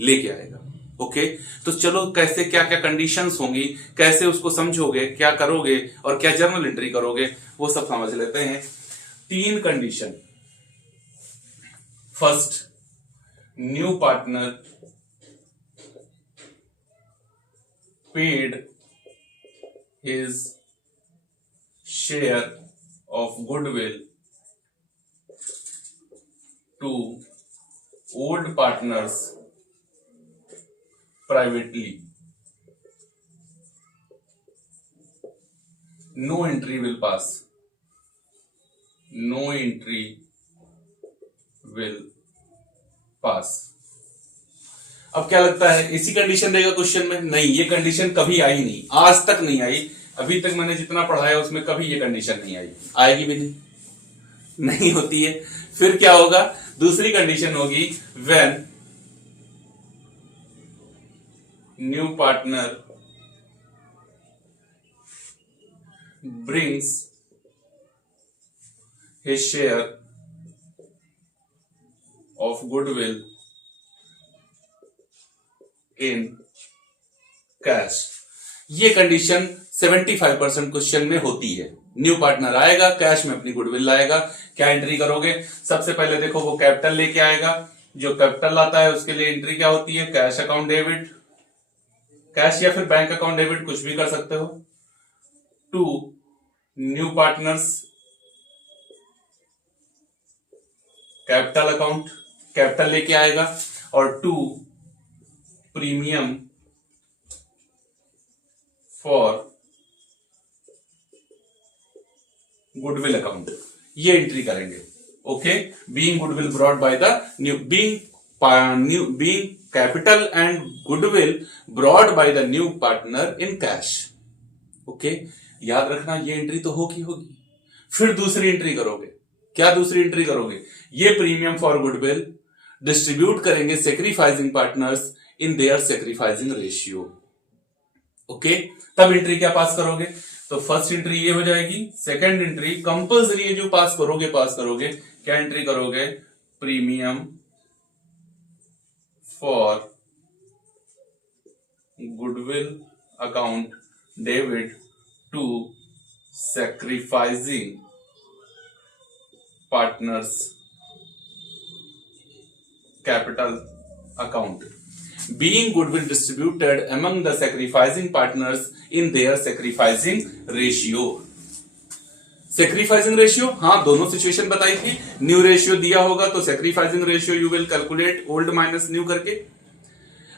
लेके आएगा। ओके, तो चलो कैसे क्या क्या कंडीशंस होंगी, कैसे उसको समझोगे, क्या करोगे और क्या जर्नल एंट्री करोगे, वो सब समझ लेते हैं। 3 condition, first new partner paid his share of goodwill to old partners privately. No entry will pass. No entry will pass. अब क्या लगता है इसी कंडीशन देगा क्वेश्चन में? नहीं, ये कंडीशन कभी आई नहीं, आज तक नहीं आई। अभी तक मैंने जितना पढ़ाया उसमें कभी ये कंडीशन नहीं आई, आएगी भी नहीं होती है। फिर क्या होगा? दूसरी कंडीशन होगी when new partner brings his share of goodwill in cash. ये कंडीशन 75% क्वेश्चन में होती है। न्यू पार्टनर आएगा, कैश में अपनी गुडविल लाएगा, क्या एंट्री करोगे? सबसे पहले देखो वो कैपिटल लेके आएगा, जो कैपिटल लाता है उसके लिए एंट्री क्या होती है? कैश अकाउंट डेबिट, कैश या फिर बैंक अकाउंट डेबिट कुछ भी कर सकते हो, to new partners capital account, capital लेके आएगा, और to premium for goodwill account, ये एंट्री करेंगे। Okay, being goodwill brought by the new being capital and goodwill brought by the new partner in cash. Okay, याद रखना ये entry तो होगी। फिर दूसरी एंट्री करोगे, क्या दूसरी एंट्री करोगे? ये प्रीमियम फॉर गुडविल डिस्ट्रीब्यूट करेंगे sacrificing partners in their sacrificing ratio. Okay, तब एंट्री क्या पास करोगे? तो फर्स्ट एंट्री ये हो जाएगी, सेकंड एंट्री कंपल्सरी है जो पास करोगे। क्या एंट्री करोगे? Premium for goodwill account debit to sacrificing partners capital account, being goodwill distributed among the sacrificing partners in their sacrificing ratio. sacrificing ratio, हाँ दोनों सिचुएशन बताई थी। न्यू रेशियो दिया होगा तो sacrificing ratio you will calculate old minus new करके,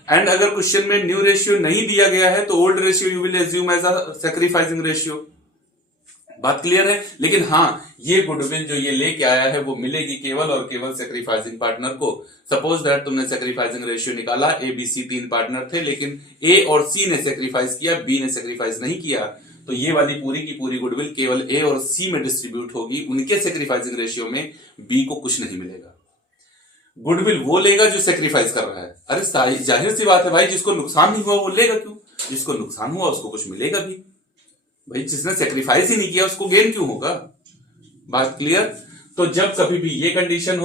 and अगर question में न्यू रेशियो नहीं दिया गया है तो old ratio you will assume as a sacrificing ratio। बात क्लियर है? लेकिन हाँ, ये गुडविल जो ये लेके आया है वो मिलेगी केवल और केवल सेक्रीफाइसिंग पार्टनर को। सपोज दैट तुमने सेक्रीफाइसिंग रेशियो निकाला, ए बी सी 3 पार्टनर थे, लेकिन ए और सी ने सेक्रीफाइस किया, बी ने सेक्रीफाइस नहीं किया, तो ये वाली पूरी की पूरी गुडविल केवल ए और सी में डिस्ट्रीब्यूट होगी। उनके सेक्रीफाइसिंग रेशियो में बी को कुछ नहीं मिलेगा। गुडविल वो लेगा जो सेक्रीफाइस कर रहा है। अरे जाहिर सी बात है भाई, जिसको नुकसान नहीं हुआ वो लेगा क्यों? जिसको नुकसान हुआ उसको कुछ मिलेगा भी भाई, जिसने सेक्रीफाइस ही नहीं किया उसको गेन क्यों होगा? बात क्लियर? तो जब कभी भी ये कंडीशन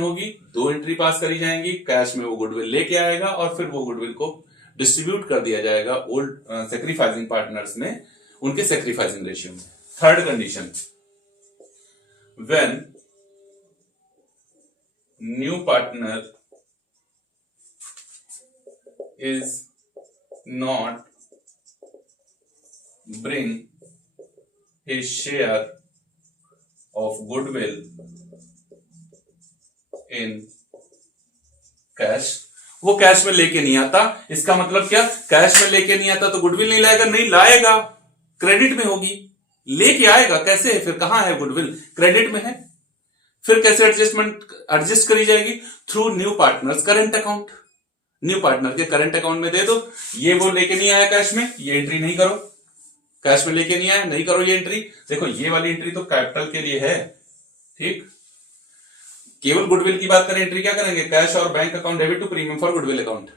होगी, दो एंट्री पास करी जाएंगी, कैश में वो गुडविल लेके आएगा और फिर वो गुडविल को डिस्ट्रीब्यूट कर दिया जाएगा ओल्ड सेक्रीफाइसिंग पार्टनर्स में उनके सेक्रीफाइसिंग रेशियो में। Third condition, when new partner is not bring his share of goodwill in cash, वो कैश में लेके नहीं आता। इसका मतलब क्या? कैश में लेके नहीं आता तो गुडविल नहीं लाएगा? नहीं लाएगा, क्रेडिट में होगी, लेके आएगा। कैसे है फिर? कहां है गुडविल? क्रेडिट में है। फिर कैसे एडजस्ट करी जाएगी? Through new partners current account. New partner के करंट अकाउंट में दे दो। ये वो लेके नहीं आया कैश में, ये एंट्री नहीं करो। कैश में लेके नहीं आया, नहीं करो ये एंट्री। देखो ये वाली एंट्री तो कैपिटल के लिए है, ठीक। केवल गुडविल की बात करें, एंट्री क्या करेंगे? कैश और bank account debit to premium for goodwill account.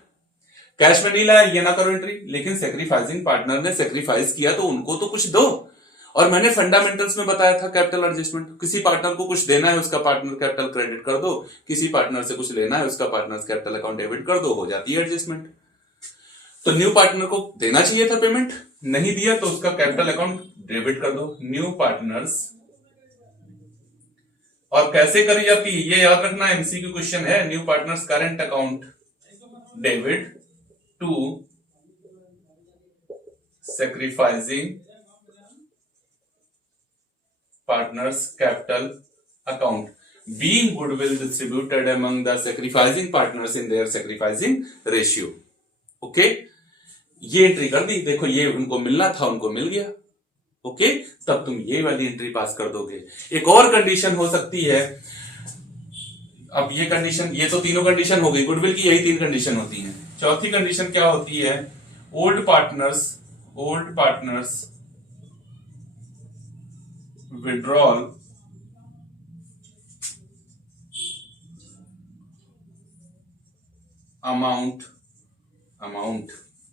Cash में नहीं लाया, ये ना करो एंट्री। लेकिन सेक्रीफाइसिंग पार्टनर ने सेक्रीफाइस किया तो उनको तो कुछ दो। और मैंने फंडामेंटल्स में बताया था कैपिटल एडजस्टमेंट, किसी पार्टनर को कुछ देना है उसका पार्टनर कैपिटल क्रेडिट कर दो, किसी पार्टनर से कुछ लेना है उसका पार्टनर कैपिटल अकाउंट डेबिट कर दो, हो जाती है एडजस्टमेंट। तो न्यू पार्टनर को देना चाहिए था पेमेंट, नहीं दिया तो उसका कैपिटल अकाउंट डेबिट कर दो। न्यू पार्टनर्स और कैसे करी जाती है ये याद रखना, एमसीक्यू क्वेश्चन है। New partners current account debit to sacrificing partners capital account being goodwill distributed among the sacrificing partners in their sacrificing ratio। Okay, ये एंट्री कर दी। देखो ये उनको मिलना था, उनको मिल गया। ओके, तब तुम ये वाली एंट्री पास कर दोगे। एक और कंडीशन हो सकती है, अब ये कंडीशन, ये तो तीनों कंडीशन हो गई, गुडविल की यही 3 कंडीशन होती हैं। चौथी कंडीशन क्या होती है, old partners withdrawal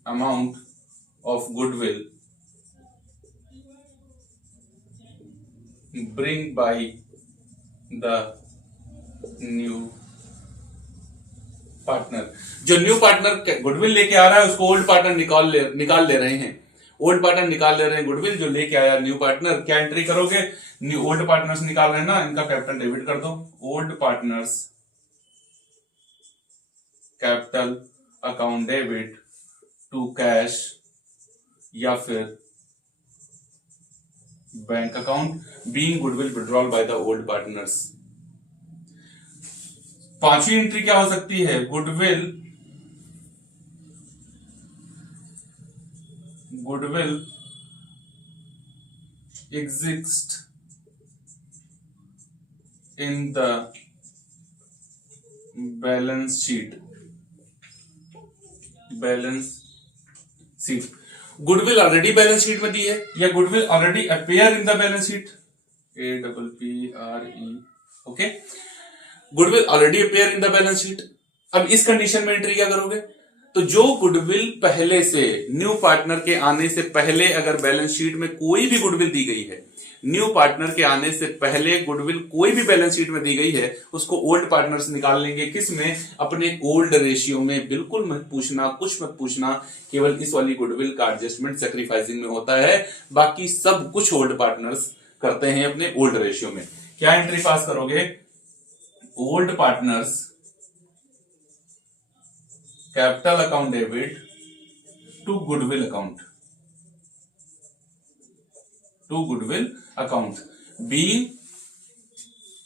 amount of goodwill bring by the new partner। जो न्यू पार्टनर गुडविल लेके आ रहा है उसको ओल्ड पार्टनर निकाल ले रहे हैं। ओल्ड पार्टनर निकाल ले रहे हैं गुडविल जो लेके आया न्यू पार्टनर। क्या एंट्री करोगे, न्यू ओल्ड पार्टनर्स निकाल रहे हैं ना, इनका कैपिटल डेबिट कर दो। Old partners capital account debit to cash या फिर bank account being goodwill withdrawal by the old partners. पांचवी एंट्री क्या हो सकती है, goodwill exist in the balance sheet. Goodwill already balance sheet में दी है या goodwill already appear in the balance sheet, APPRE। Okay, goodwill already appear in the balance sheet. अब इस कंडीशन में एंट्री क्या करोगे, तो जो गुडविल पहले से न्यू पार्टनर के आने से पहले अगर बैलेंस शीट में कोई भी गुडविल दी गई है, न्यू पार्टनर के आने से पहले गुडविल कोई भी बैलेंस शीट में दी गई है, उसको ओल्ड पार्टनर्स निकाल लेंगे। किस में, अपने ओल्ड रेशियो में। बिल्कुल मत पूछना, कुछ मत पूछना, केवल इस वाली गुडविल का एडजस्टमेंट सैक्रिफाइसिंग में होता है, बाकी सब कुछ ओल्ड पार्टनर्स करते हैं अपने ओल्ड रेशियो में। क्या एंट्री पास करोगे, old partners capital account debit to goodwill account being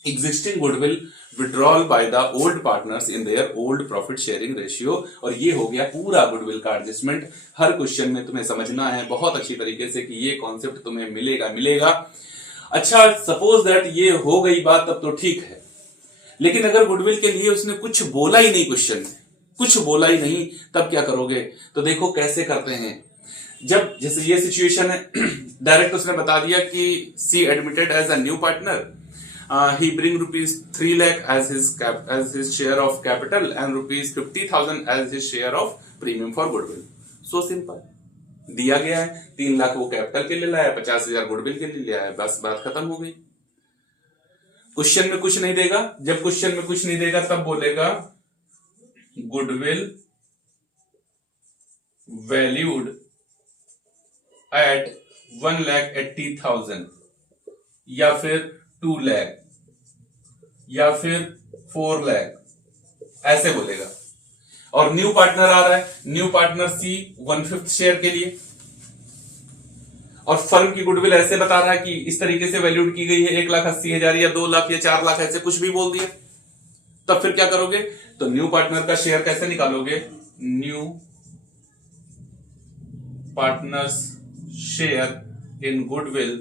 existing goodwill withdrawal by the old partners in their old profit sharing ratio। और ये हो गया पूरा गुडविल का एडजस्टमेंट। हर क्वेश्चन में तुम्हें समझना है बहुत अच्छी तरीके से कि ये कॉन्सेप्ट तुम्हें मिलेगा। अच्छा, सपोज दैट ये हो गई बात, तब तो ठीक है, लेकिन अगर गुडविल के लिए उसने कुछ बोला ही नहीं, क्वेश्चन में कुछ बोला ही नहीं, तब क्या करोगे, तो देखो कैसे करते हैं। जब जैसे ये सिचुएशन है, डायरेक्ट उसने बता दिया कि C admitted as a new partner, he bring ₹3 lakh as his share of capital and ₹50,000 as his share of premium for goodwill. So simple, दिया गया है 3 लाख वो कैपिटल के लिए लाया, 50,000 गुडविल के लिए लिया है, बस बात खत्म हो गई। क्वेश्चन में कुछ नहीं देगा, जब क्वेश्चन में कुछ नहीं देगा तब बोलेगा गुडविल वैल्यूड एट 1,80,000 या फिर 2 लाख या फिर 4 लाख, ऐसे बोलेगा। और न्यू पार्टनर आ रहा है, न्यू पार्टनर सी 1/5 शेयर के लिए, और फर्म की गुडविल ऐसे बता रहा है कि इस तरीके से वैल्यूड की गई है 1,80,000 या 2 लाख या 4 लाख, ऐसे कुछ भी बोल दिया। तब फिर क्या करोगे, तो न्यू पार्टनर का शेयर कैसे निकालोगे, new partners share in goodwill.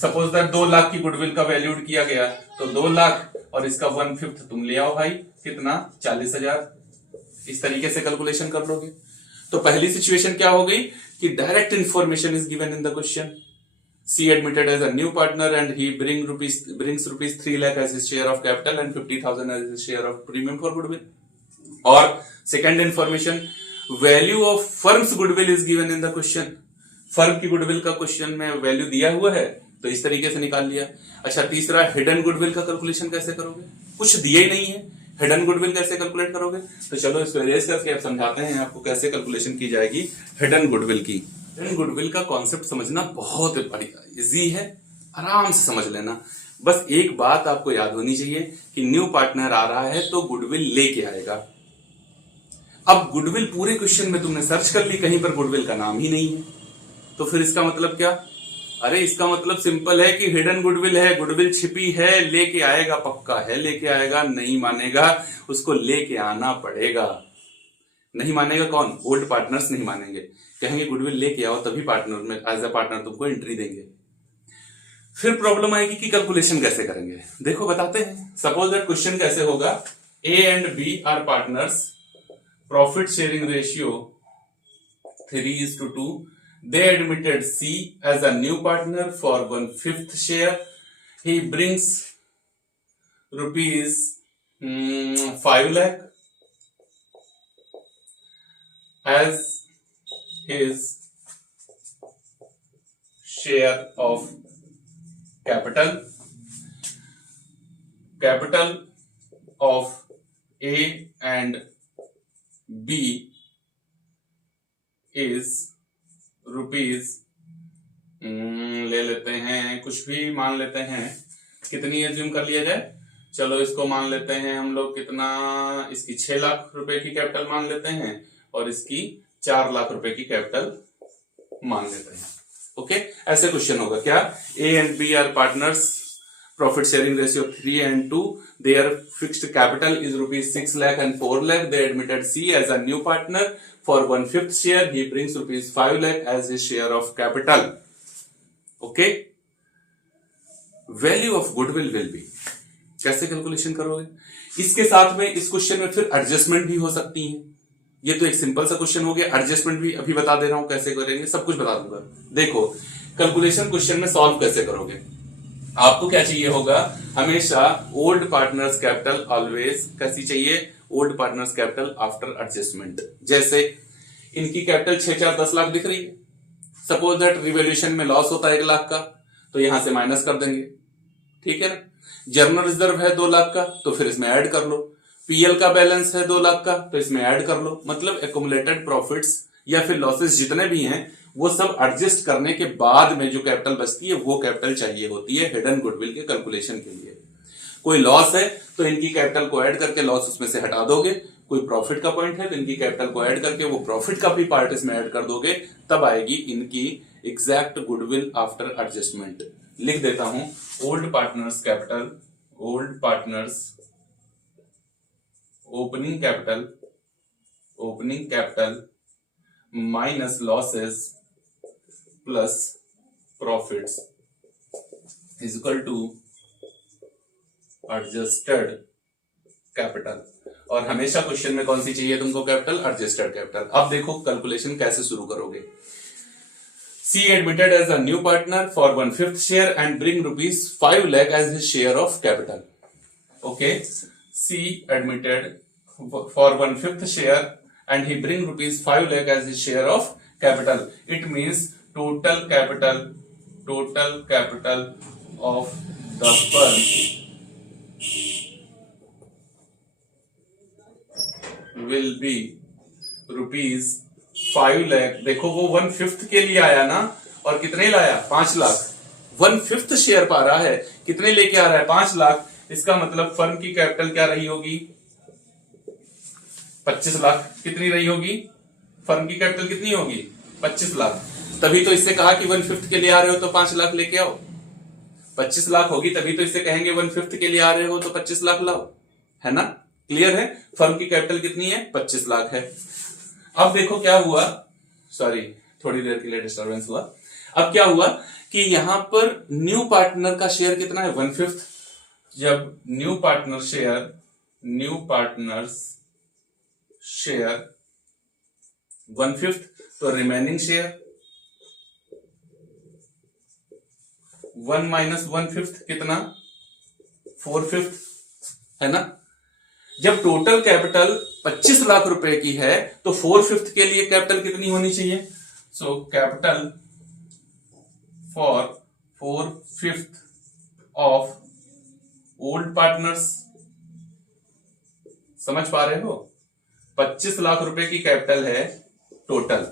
Suppose that 2 lakh की गुडविल का वैल्यूड किया गया, तो 2 लाख और इसका 1/5 तुम ले आओ भाई, कितना, 40,000। इस तरीके से कैलकुलेशन कर लोगे। तो पहली सिचुएशन क्या हो गई कि direct information is given in the question, C admitted as a new partner and he brings rupees 3 lakh as his share of capital and 50,000 as his share of premium for goodwill। और second information, value of firm's goodwill is given in the question। Firm की goodwill का question में value दिया हुआ है, तो इस तरीके से निकाल लिया। अच्छा, तीसरा हिडन गुडविल का कैलकुलेशन कैसे करोगे, कुछ दिया ही नहीं है, हिडन गुडविल कैसे कैलकुलेट करोगे। तो चलो इसको इरेज करके अब समझाते हैं आपको कैसे कैलकुलेशन की जाएगी हिडन गुडविल की। हिडन गुडविल का कॉन्सेप्ट समझना बहुत बढ़िया इजी है, आराम से समझ लेना। बस एक बात आपको याद होनी चाहिए कि न्यू पार्टनर आ रहा है तो गुडविल लेके आएगा। अब गुडविल पूरे क्वेश्चन में तुमने सर्च कर ली, कहीं पर गुडविल का नाम ही नहीं है, तो फिर इसका मतलब क्या? अरे इसका मतलब सिंपल है कि हिडन गुडविल है, गुडविल छिपी है, लेके आएगा, पक्का है लेके आएगा। नहीं मानेगा, उसको लेके आना पड़ेगा। नहीं मानेगा कौन? ओल्ड पार्टनर्स नहीं मानेंगे, कहेंगे गुडविल लेके आओ तभी पार्टनर में एज ए पार्टनर तुमको एंट्री देंगे। फिर प्रॉब्लम आएगी कि कैलकुलेशन कैसे करेंगे। देखो बताते हैं। सपोज दैट क्वेश्चन कैसे होगा, A and B are partners, profit sharing ratio 3:2। They admitted C as a new partner for 1/5 share. He brings rupees 5 lakh as his share of capital. Capital of A and B is rupees ले लेते हैं, कुछ भी मान लेते हैं। कितनी assume कर लिया जाए? चलो इसको मान लेते हैं हम लोग कितना, इसकी 6 लाख रुपए की कैपिटल मान लेते हैं और इसकी 4 लाख रुपए की कैपिटल मान लेते हैं। ओके, ऐसे क्वेश्चन होगा क्या? A and B are partners, profit sharing ratio 3:2, their fixed capital is rupees 6 lakh and 4 lakh. They admitted C as a new partner for 1/5 share. He brings rupees 5 lakh as his share of capital. Okay, value of goodwill will be, कैसे calculation करोगे? इसके साथ में इस question में फिर adjustment भी हो सकती है। ये तो एक सिंपल सा क्वेश्चन हो गया, एडजस्टमेंट भी अभी बता दे रहा हूं कैसे करेंगे, सब कुछ बता दूंगा। देखो कैलकुलेशन क्वेश्चन में सॉल्व कैसे करोगे, आपको क्या चाहिए होगा, हमेशा ओल्ड पार्टनर्स कैपिटल ऑलवेज कैसी चाहिए, old partners capital after adjustment. जैसे इनकी कैपिटल 6-4-10 लाख दिख रही है, सपोज दैट रिवैल्यूएशन में लॉस होता है 1 लाख का, तो यहां से माइनस कर देंगे, ठीक है ना। जर्नल रिजर्व है 2 लाख का, तो फिर इसमें ऐड कर लो। पीएल का बैलेंस है 2 लाख का, तो इसमें ऐड कर लो। मतलब एक्युमुलेटेड प्रॉफिट्स या फिर लॉसेस जितने भी हैं वो सब एडजस्ट करने के बाद में जो कैपिटल बचती है वो कैपिटल चाहिए होती है हिडन गुडविल के कैलकुलेशन के लिए। कोई लॉस है तो इनकी कैपिटल को ऐड करके लॉस उसमें से हटा दोगे, कोई प्रॉफिट का पॉइंट है तो इनकी कैपिटल को ऐड करके वो प्रॉफिट का भी पार्ट इसमें ऐड कर दोगे, तब आएगी इनकी एग्जैक्ट गुडविल आफ्टर एडजस्टमेंट। लिख देता हूं, old partners capital, old partners opening capital minus losses plus profits is equal to adjusted capital. और हमेशा क्वेश्चन में कौन सी चाहिए तुमको कैपिटल? Adjusted capital. अब देखो कैलकुलेशन कैसे शुरू करोगे। C admitted as a new partner for 1/5 share and bring rupees 5 lakh as his share of capital. Okay, C admitted for 1/5 share and he bring rupees 5 lakh as his share of capital. It means total capital of the firm will be rupees 5 lakh। देखो वो 1/5 के लिए आया ना, और कितने लाया? 5 lakh. 1/5 share पा रहा है, कितने लेके आ रहा है? 5 लाख। इसका मतलब फर्म की कैपिटल क्या रही होगी? 25 लाख। कितनी रही होगी? फर्म की कैपिटल कितनी होगी? 25 लाख। तभी तो इससे कहा कि 1/5 के लिए आ रहे हो तो 5 लाख लेके आओ। 25 लाख होगी तभी तो इससे कहेंगे 1/5 के लिए आ रहे हो तो 25 लाख लाओ, है ना। क्लियर है? फर्म की कैपिटल कितनी है? 25 लाख है। अब देखो क्या हुआ, सॉरी थोड़ी देर के लिए डिस्टर्बेंस हुआ। अब क्या हुआ कि यहां पर न्यू पार्टनर का शेयर कितना है? 1/5। जब न्यू पार्टनर्स शेयर 1/5 तो रिमेनिंग शेयर 1 माइनस 1/5 कितना? 4/5, है ना। जब टोटल कैपिटल 25 लाख रुपए की है तो 4/5 के लिए कैपिटल कितनी होनी चाहिए? So capital for 4/5 of old partners, समझ पा रहे हो? 25 लाख रुपए की कैपिटल है टोटल,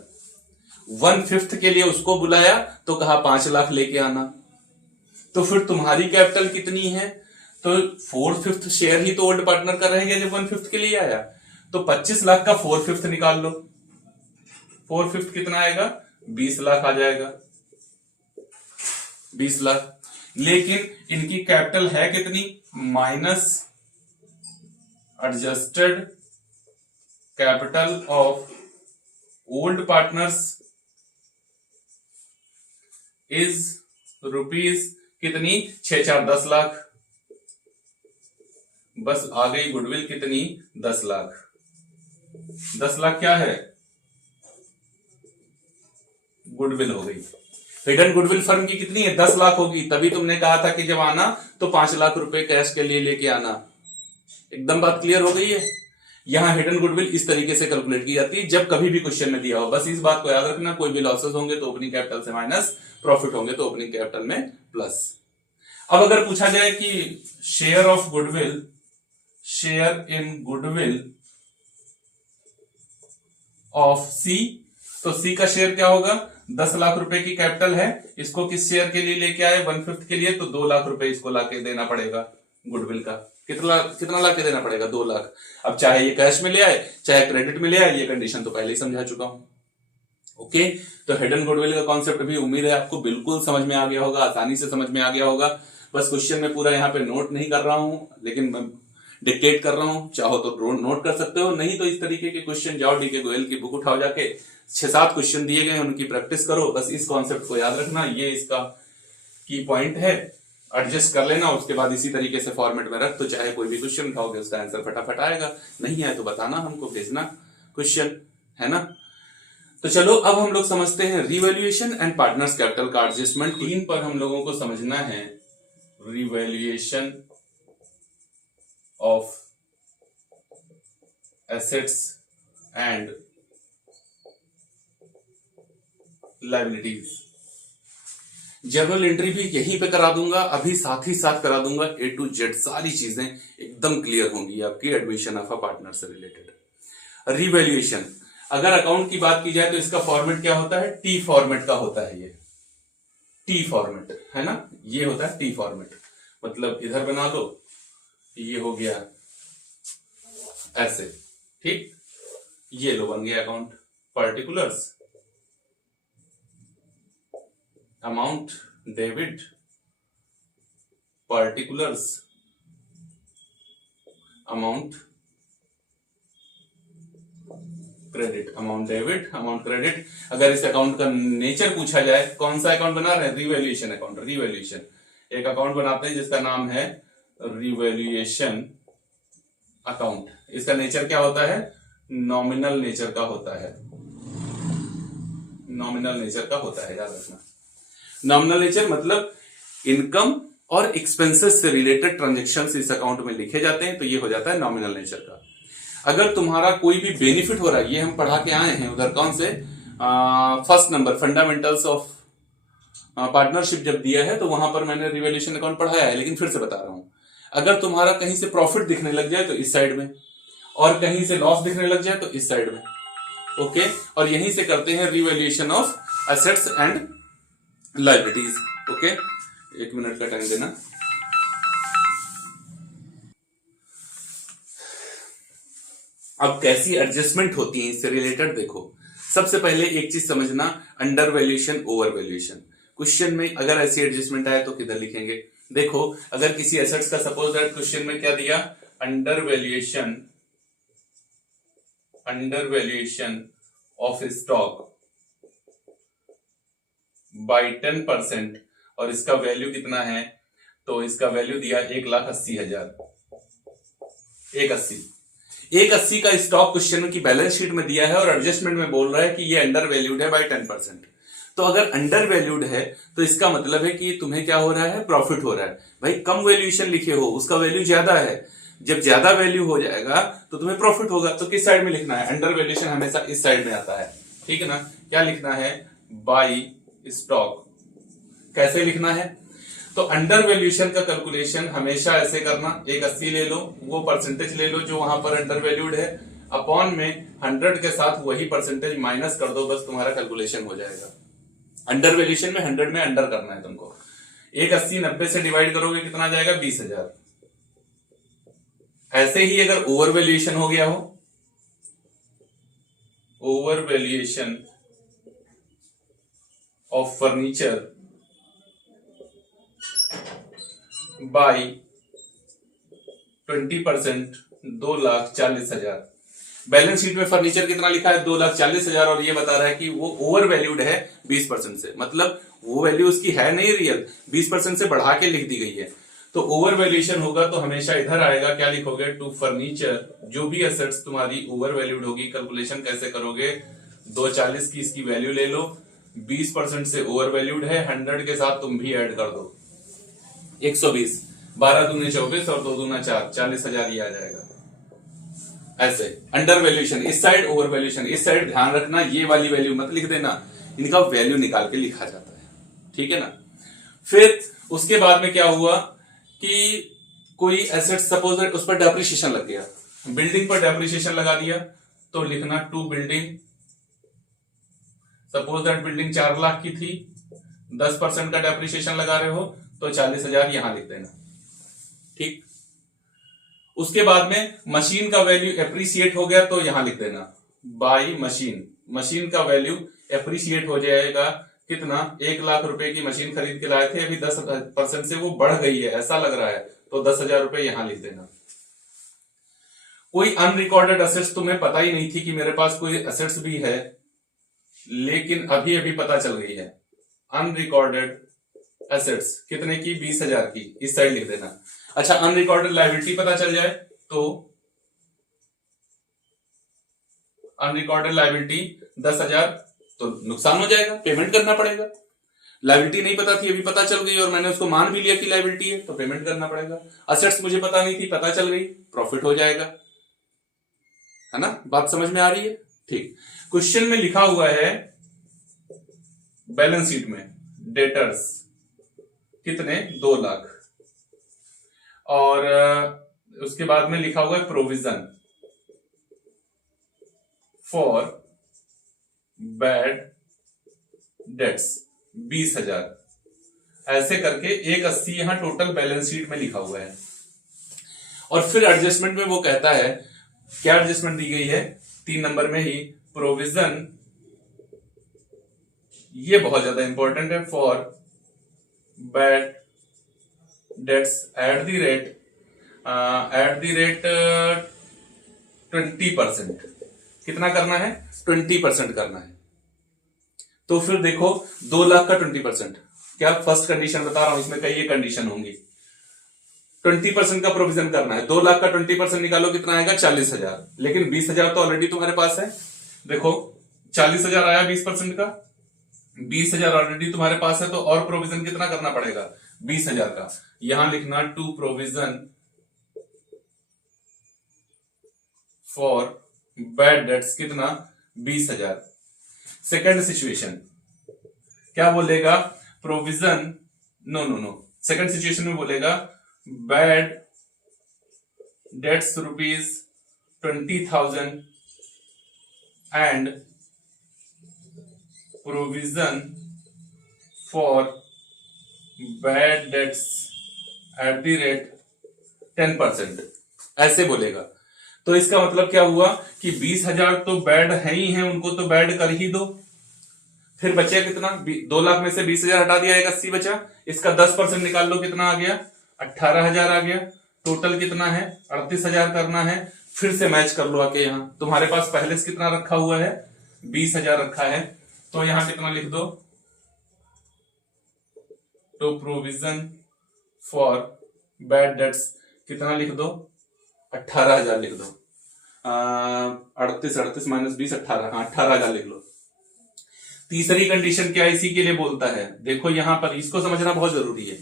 1/5 के लिए उसको बुलाया तो कहा 5 लाख लेके आना, तो फिर तुम्हारी कैपिटल कितनी है, तो 4/5 शेयर ही तो ओल्ड पार्टनर का रहेगा जब 1/5 के लिए आया, तो 25 लाख का 4/5 निकाल लो, 4/5 कितना आएगा, 20 लाख आ जाएगा, 20 लाख। लेकिन इनकी कैपिटल है कितनी, minus adjusted capital of old partners is rupees कितनी, 6 4 10 लाख, बस आ गई गुडविल कितनी, 10 लाख। 10 लाख क्या है, गुडविल हो गई। हिडन गुडविल फर्म की कितनी है, 10 लाख होगी। तभी तुमने कहा था कि जब आना तो 5 लाख रुपए कैश के लिए लेके आना। एकदम बात क्लियर हो गई है। यहां हिडन गुडविल इस तरीके से कैलकुलेट की जाती है जब कभी भी क्वेश्चन में दिया हो। बस इस बात को याद रखना, कोई भी लॉसेस होंगे तो ओपनिंग कैपिटल से माइनस, प्रॉफिट होंगे तो ओपनिंग कैपिटल में प्लस। अब अगर पूछा जाए कि share of goodwill, share in goodwill of सी, तो सी का शेयर क्या होगा, 10 लाख रुपए की कैपिटल है, इसको किस शेयर के लिए लेके आए, 1/5 के लिए, तो 2 लाख रुपए इसको लाके देना पड़ेगा गुडविल का। कितना लाके देना पड़ेगा, 2 लाख। अब चाहे ये कैश में ले आए चाहे क्रेडिट में ले आए, ये कंडीशन तो पहले ही समझा चुका हूं। ओके, तो हिडन गुडविल का कॉन्सेप्ट भी उम्मीद है आपको बिल्कुल समझ में आ गया होगा, आसानी से समझ में आ गया होगा। बस क्वेश्चन में पूरा यहाँ पे नोट नहीं कर रहा हूं, लेकिन मैं डिक्टेट कर रहा हूं, चाहो तो नोट कर सकते हो, नहीं तो इस तरीके के क्वेश्चन जाओ डीके गोयल की बुक उठाओ, जाके 6-7 क्वेश्चन दिए गए उनकी प्रैक्टिस करो। बस इस कॉन्सेप्ट को याद रखना, ये इसका की पॉइंट है, एडजस्ट कर लेना, उसके बाद इसी तरीके से फॉर्मेट में रख, तो चाहे कोई भी क्वेश्चन उठाओगे उसका आंसर फटाफट आएगा। नहीं है तो बताना, हमको भेजना क्वेश्चन, है ना। तो चलो अब हम लोग समझते हैं रिवैल्यूएशन एंड पार्टनर्स कैपिटल का एडजस्टमेंट। 3 पर हम लोगों को समझना है revaluation of assets and liabilities. Journal entry भी यहीं पे करा दूंगा, अभी साथ ही साथ करा दूंगा, A to Z सारी चीजें एकदम क्लियर होंगी आपकी एडमिशन ऑफ अ पार्टनर से रिलेटेड। रिवैल्यूएशन, अगर अकाउंट की बात की जाए तो इसका फॉर्मेट क्या होता है, टी फॉर्मेट का होता है, ये टी फॉर्मेट है ना, ये होता है टी फॉर्मेट। मतलब इधर बना दो, ये हो गया ऐसे, ठीक, ये लो बन गया account, particulars, amount debit, particulars, amount credit, amount debit, amount credit. अगर इस अकाउंट का नेचर पूछा जाए, कौन सा अकाउंट बना रहे हैं, रिवैल्यूएशन अकाउंट। रिवैल्यूएशन एक अकाउंट बनाते हैं जिसका नाम है रिवैल्यूएशन अकाउंट। इसका नेचर क्या होता है, नॉमिनल नेचर का होता है, नॉमिनल नेचर का होता है, याद रखना। नॉमिनल नेचर मतलब इनकम और एक्सपेंसेस से रिलेटेड ट्रांजैक्शंस इस अकाउंट में लिखे जाते हैं, तो ये हो जाता है नॉमिनल नेचर का। अगर तुम्हारा कोई भी बेनिफिट हो रहा है, ये हम पढ़ा के आए हैं उधर, कौन से, first number fundamentals of partnership जब दिया है तो वहां पर मैंने रिवैल्यूएशन अकाउंट पढ़ाया है, लेकिन फिर से बता रहा हूं। अगर तुम्हारा कहीं से प्रॉफिट दिखने लग जाए तो इस साइड में, और कहीं से लॉस दिखने लग जाए तो इस साइड में, ओके। और यहीं से करते हैं revaluation of assets and liabilities, okay. 1 minute का टाइम देना। अब कैसी एडजस्टमेंट होती है इससे रिलेटेड, देखो सबसे पहले एक चीज समझना, under valuation, over valuation. Question में अगर ऐसी एडजस्टमेंट आए तो किधर लिखेंगे, देखो अगर किसी एसेट्स का सपोज दैट क्वेश्चन में क्या दिया, under valuation of stock by 10%, और इसका वैल्यू कितना है, तो इसका वैल्यू दिया 1,80,000, 180 का स्टॉक क्वेश्चन की बैलेंस शीट में दिया है, और एडजस्टमेंट में बोल रहा है कि ये अंडर वैल्यूड है बाय 10%। तो अगर अंडर वैल्यूड है तो इसका मतलब है कि तुम्हें क्या हो रहा है, प्रॉफिट हो रहा है। भाई कम वैल्यूएशन लिखे हो, उसका वैल्यू ज्यादा है, जब ज्यादा वैल्यू हो जाएगा तो तुम्हें प्रॉफिट होगा। तो किस साइड में लिखना है, अंडर वैल्यूएशन हमेशा इस साइड में आता है, ठीक है ना। क्या लिखना है, बाई स्टॉक। कैसे लिखना है, तो अंडर वैल्यूएशन का कैलकुलेशन हमेशा ऐसे करना, 180 ले लो, वो परसेंटेज ले लो जो वहां पर अंडर वैल्यूड है, अपॉन में 100 के साथ वही परसेंटेज माइनस कर दो, बस तुम्हारा कैलकुलेशन हो जाएगा। अंडर वैल्यूएशन में 100 में अंडर करना है तुमको। एक 80-90 से डिवाइड करोगे कितना आ जाएगा? 20,000। ऐसे ही अगर ओवर वैल्यूएशन हो गया हो, over valuation of furniture by 20%, 2,40,000। Balance sheet में फर्नीचर कितना लिखा है? 2,40,000, और ये बता रहा है कि वो ओवर वैल्यूड है 20% से, मतलब वो वैल्यू उसकी है नहीं रियल, 20% से बढ़ा के लिख दी गई है। तो ओवर वैल्यूएशन होगा तो हमेशा इधर आएगा, क्या लिखोगे? टू फर्नीचर, जो भी एसेट्स तुम्हारी ओवर वैल्यूड होगी, कैलकुलेशन कैसे करोगे? 240 की इसकी वैल्यू ले लो, 20% से ओवर वैल्यूड है, 100 के साथ तुम भी ऐड कर दो, 120, 12 दूनी 24 और 2 दूना 4, 40,000 ये आ जाएगा। ऐसे अंडर वैल्यूएशन इस साइड, ओवर वैल्यूएशन इस साइड। ध्यान रखना ये वाली वैल्यू मत लिख देना, इनका वैल्यू निकाल के लिखा जाता है, ठीक है ना। फिर उसके बाद में क्या हुआ कि कोई एसेट सपोज उस पर डेप्रिसिएशन लग गया, बिल्डिंग पर डेप्रिसिएशन लगा दिया, तो लिखना to building. Suppose that building 4 lakh की थी, 10% का डेप्रिसिएशन लगा रहे हो तो 40,000 यहां लिख देना, ठीक। उसके बाद में मशीन का वैल्यू एप्रिसिएट हो गया तो यहां लिख देना बाई मशीन। मशीन का वैल्यू एप्रिसिएट हो जाएगा कितना? 1 लाख रुपए की मशीन खरीद के लाए थे, अभी 10% से वो बढ़ गई है ऐसा लग रहा है, तो 10,000 रुपए यहां लिख देना। कोई अनरिकॉर्डेड एसेट्स तुम्हें पता ही नहीं थी कि मेरे पास कोई एसेट्स भी है, लेकिन अभी अभी पता चल गई है। अनरिकॉर्डेड एसेट्स कितने की? 20,000 की, इस साइड लिख देना। अच्छा, अनरिकॉर्डेड लायबिलिटी पता चल जाए तो अनरिकॉर्डेड लायबिलिटी 10,000, तो नुकसान हो जाएगा, पेमेंट करना पड़ेगा। लायबिलिटी नहीं पता थी, अभी पता चल गई और मैंने उसको मान भी लिया कि लायबिलिटी है, तो पेमेंट करना पड़ेगा। असेट्स मुझे पता नहीं थी, पता चल गई, प्रॉफिट हो जाएगा, है ना। बात समझ में आ रही है? ठीक। क्वेश्चन में लिखा हुआ है बैलेंस शीट में डेटर्स कितने? 2 लाख, और उसके बाद में लिखा हुआ है प्रोविजन फॉर बैड डेट्स 20,000। ऐसे करके 180 यहां टोटल बैलेंस शीट में लिखा हुआ है। और फिर एडजस्टमेंट में वो कहता है, क्या एडजस्टमेंट दी गई है? 3 नंबर में ही प्रोविजन, ये बहुत ज्यादा इंपॉर्टेंट है, for bad dates at the rate 20%। कितना करना है? 20% करना है। तो फिर देखो 2 लाख का 20%, क्या फर्स्ट कंडीशन बता रहा हूं, इसमें कई कंडीशन होंगी। 20% का प्रोविजन करना है, 2 लाख का 20% निकालो कितना आएगा? 40,000। लेकिन 20,000 तो ऑलरेडी तुम्हारे पास है, देखो 40,000 आया 20% का, 20,000 ऑलरेडी तुम्हारे पास है, तो और प्रोविजन कितना करना पड़ेगा? 20,000 का। यहां लिखना to provision for bad debts कितना? 20,000। सेकेंड सिचुएशन क्या बोलेगा? प्रोविजन, नो, सेकेंड सिचुएशन में बोलेगा bad debts ₹20,000 and provision for bad dates at the rate 10%, ऐसे बोलेगा। तो इसका मतलब क्या हुआ कि 20,000 तो बैड है ही हैं, उनको तो बैड कर ही दो। फिर बचे कितना? 2 लाख में से 20,000 हटा दिया, 180 बचा, इसका 10% निकाल लो, कितना आ गया? 18,000 आ गया। टोटल कितना है? 38,000 करना है। फिर से मैच कर लो आके, यहां तुम्हारे पास पहले से कितना रखा हुआ है? 20,000 रखा है, तो यहां कितना लिख दो? तो प्रोविजन फॉर बैड डेट्स कितना लिख दो? 18,000 लिख दो। 38 माइनस 20 18, हाँ 18,000 लिख लो। तीसरी कंडीशन क्या इसी के लिए बोलता है? देखो यहां पर इसको समझना बहुत जरूरी है।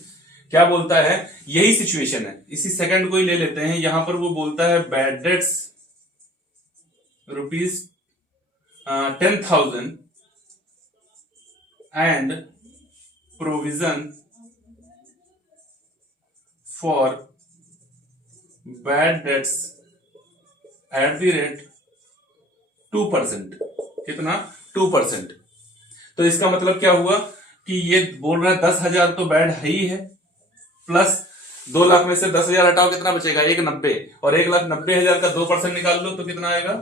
क्या बोलता है? यही सिचुएशन है, इसी सेकंड को ही ले लेते हैं। यहां पर वो बोलता है bad debts ₹10,000 and provision for bad dates at the rate 2%। कितना? 2%। तो इसका मतलब क्या हुआ कि ये बोल रहा है 10,000 तो बैड है ही है, प्लस 2 लाख में से 10,000 हटाओ कितना बचेगा 1,90, और 1,90,000 का 2% निकाल लो तो कितना आएगा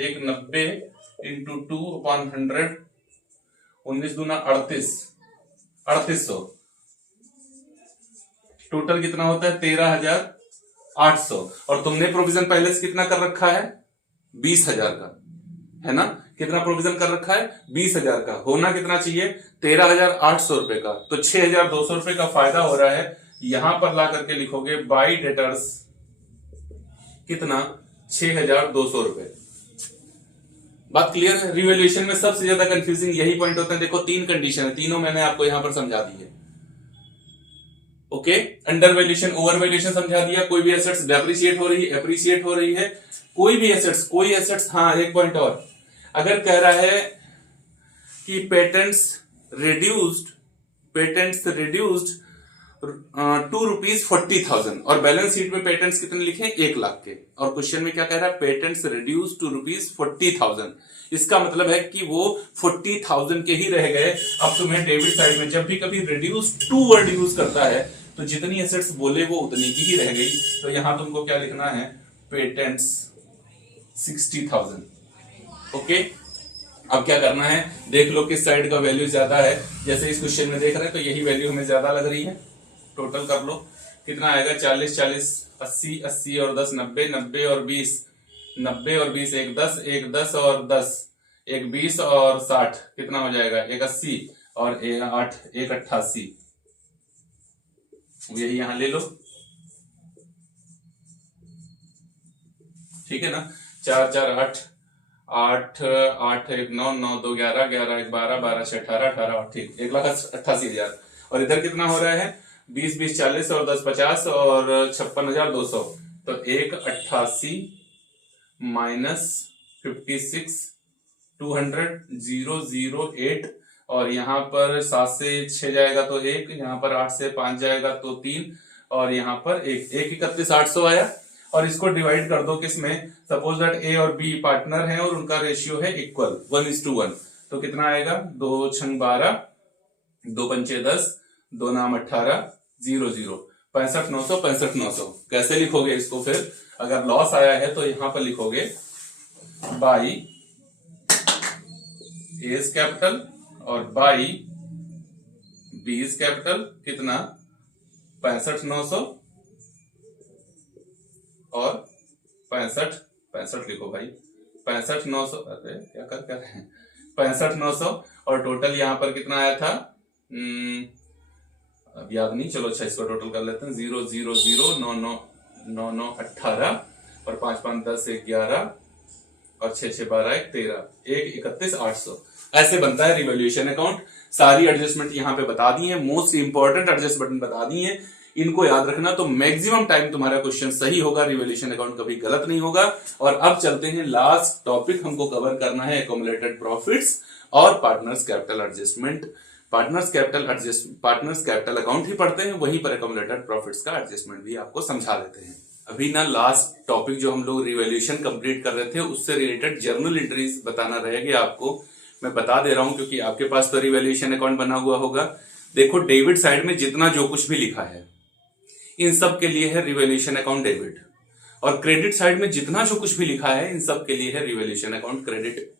1,90 इंटू 2/100, 19 दूना 3800, टोटल कितना होता है 13,800। और तुमने प्रोविजन पहले से कितना कर रखा है 20,000 का, है ना, कितना प्रोविजन कर रखा है 20,000 का, होना कितना चाहिए 13,800 रुपए का, तो 6,200 रुपए का फायदा हो रहा है। यहां पर ला करके लिखोगे बाई डेटर्स कितना 6,200 रुपए। बात क्लियर है। रिवैल्यूएशन में सबसे ज्यादा कंफ्यूजिंग यही पॉइंट होता है। देखो 3 कंडीशन है, तीनों मैंने आपको यहां पर समझा दी है। Okay, under valuation, over valuation समझा दिया, कोई भी एसेट्स डेप्रिशिएट हो रही है, एप्रिशिएट हो रही है, कोई भी एसेट्स, हाँ एक पॉइंट और, अगर कह रहा है कि पेटेंट्स रिड्यूस्ड टू ₹40,000 और बैलेंस शीट में पेटेंट्स कितने लिखे 1 लाख के, और क्वेश्चन में क्या कह रहा है पेटेंट्स रिड्यूस्ड टू ₹40,000, इसका मतलब है कि वो 40,000 के ही रह गए। अब तुम्हें डेबिट साइड में जब भी कभी रिड्यूस टू वर्ड यूज करता है तो जितनी एसेट्स बोले वो उतनी की ही रह गई, तो यहां तुमको क्या लिखना है पेटेंट्स 60,000। ओके, अब क्या करना है देख लो किस साइड का वैल्यू ज्यादा है, जैसे इस क्वेश्चन में देख रहे हैं तो यही वैल्यू हमें ज्यादा लग रही है। टोटल कर लो कितना आएगा 40 40 80 80 और 10 90 90 और 20 90 और 20 एक 10 एक 10 और 10 एक 20 और 60 कितना हो जाएगा एक 80 और एक 8 एक 88, यही यहां ले लो, ठीक है ना। 4 4 8 8 8 1 9 9 2 11 11 1 12 12 6 18 18, ठीक 1,88,000। और इधर कितना हो रहा है 20 20 40 और 10 50 और 56,200, तो 1,88 माइनस 56 200 008, और यहाँ पर 7 से 6 जाएगा तो 1, यहाँ पर 8 से 5 जाएगा तो 3, और यहाँ पर 1 31,800 आया। और इसको डिवाइड कर दो किसमें, सपोज दैट ए और बी पार्टनर हैं और उनका रेशियो है इक्वल 1:1, तो कितना आएगा 2 छंग 12 2 पंचे 10 2 नाम 18 0 0 65,900 65,900। कैसे लिखोगे इसको फिर, अगर लॉस आया है तो यहां पर लिखोगे बाई एज कैपिटल और बाई बीज कैपिटल कितना 65,900 और 65 लिखो भाई 65,900, अरे क्या कर रहे हैं 65,900, और टोटल यहां पर कितना आया था अब याद नहीं, चलो अच्छा इसको टोटल कर लेते हैं 0 0 0 9 9 9 9 18 और 5 5 10 1 11 और 6 6 12 1 13 1 31,800। ऐसे बनता है रिवैल्यूएशन अकाउंट। सारी एडजस्टमेंट यहाँ पे बता दी है, मोस्ट इंपॉर्टेंट एडजस्टमेंट बता दी है, इनको याद रखना तो मैक्सिमम टाइम तुम्हारा क्वेश्चन सही होगा, रिवैल्यूएशन अकाउंट कभी गलत नहीं होगा। और अब चलते हैं लास्ट टॉपिक हमको कवर करना है एक्युमुलेटेड प्रॉफिट्स और partners capital adjustment. Partners capital account ही पढ़ते हैं, वहीं पर एक्युमुलेटेड प्रॉफिट्स का एडजस्टमेंट भी आपको समझा देते हैं। अभी ना लास्ट टॉपिक जो हम लोग रिवैल्यूएशन कंप्लीट कर रहे थे उससे रिलेटेड जर्नल एंट्रीज बताना रह गया आपको, मैं बता दे रहा हूं क्योंकि आपके पास तो रिवैल्यूएशन अकाउंट बना हुआ होगा। देखो डेबिट साइड में जितना जो कुछ भी लिखा है इन सब के लिए है रिवैल्यूएशन अकाउंट डेबिट, और क्रेडिट साइड में जितना जो कुछ भी लिखा है इन सब के लिए है रिवैल्यूएशन अकाउंट क्रेडिट।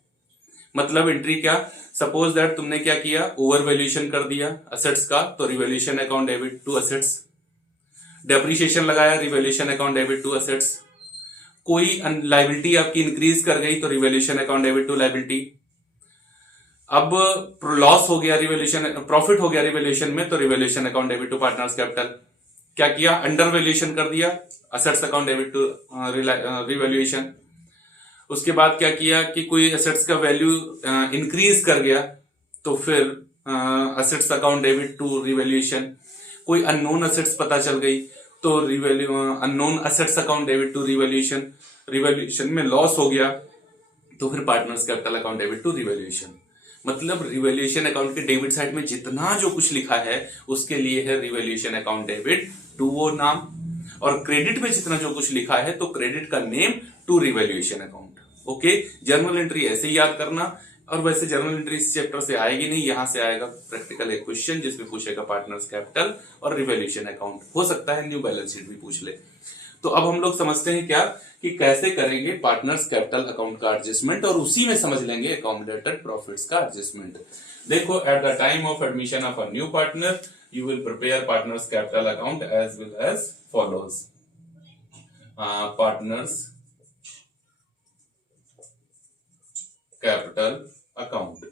मतलब एंट्री क्या, सपोज दैट तुमने क्या किया ओवर वैल्यूएशन कर दिया असेट्स का तो revaluation account debit to assets, depreciation लगाया revaluation account debit to assets, कोई लायबिलिटी आपकी इंक्रीज कर गई तो revaluation account debit to liability. अब लॉस हो गया रिवैल्यूएशन, प्रॉफिट हो गया रिवैल्यूएशन में तो revaluation account debit to partners capital. क्या किया अंडर वैल्यूएशन कर दिया assets account debit to revaluation. उसके बाद क्या किया कि कोई एसेट्स का वैल्यू इंक्रीज कर गया तो फिर assets account debit to revaluation. कोई अननोन एसेट्स पता चल गई तो unknown assets account debit to revaluation. Revaluation में लॉस हो गया तो फिर partners capital account debit to revaluation. मतलब रिवैल्यूएशन अकाउंट के डेबिट साइड में जितना जो कुछ लिखा है उसके लिए है रिवैल्यूएशन अकाउंट डेबिट टू वो नाम, और क्रेडिट में जितना जो कुछ लिखा है तो क्रेडिट का name to revaluation account. Okay, journal entry ऐसे ही याद करना, और वैसे जर्नल एंट्री इस चैप्टर से आएगी नहीं, यहां से आएगा प्रैक्टिकल एक क्वेश्चन जिसमें पूछेगा पार्टनर्स कैपिटल और रिवैल्यूएशन अकाउंट, हो सकता है न्यू बैलेंस शीट भी पूछ ले। तो अब हम लोग समझते हैं क्या कि कैसे करेंगे पार्टनर्स कैपिटल अकाउंट का एडजस्टमेंट, और उसी में समझ लेंगे अकोमोडेटेड प्रॉफिट्स का एडजस्टमेट। देखो, at the time of admission of a new partner you will prepare partners capital account as well as follows. Partners capital account,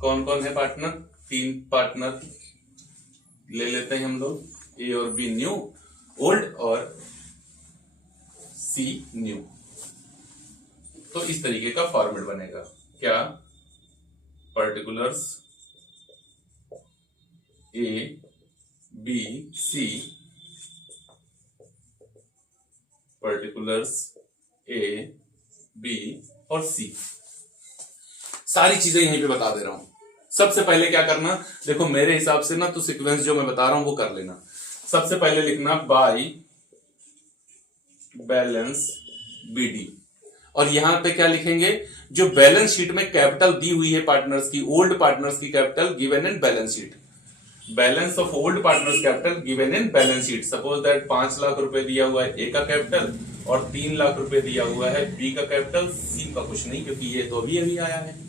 कौन कौन है पार्टनर? 3 पार्टनर ले लेते हैं हम लोग, ए और बी न्यू, ओल्ड और सी न्यू। तो इस तरीके का फॉर्मेट बनेगा क्या? Particulars A B C, particulars A B और सी, सारी चीजें यहीं पे बता दे रहा हूं। सबसे पहले क्या करना, देखो मेरे हिसाब से ना तो सीक्वेंस जो मैं बता रहा हूं वो कर लेना। सबसे पहले लिखना बाय बैलेंस बीडी, और यहां पे क्या लिखेंगे? जो बैलेंस शीट में कैपिटल दी हुई है पार्टनर्स की, ओल्ड पार्टनर्स की capital given in balance sheet, balance of old partners capital given in balance sheet. Suppose that 5 lakh रुपए दिया हुआ है ए का कैपिटल और 3 लाख रुपए दिया हुआ है बी का कैपिटल, सी का कुछ नहीं क्योंकि ये तो अभी अभी आया है।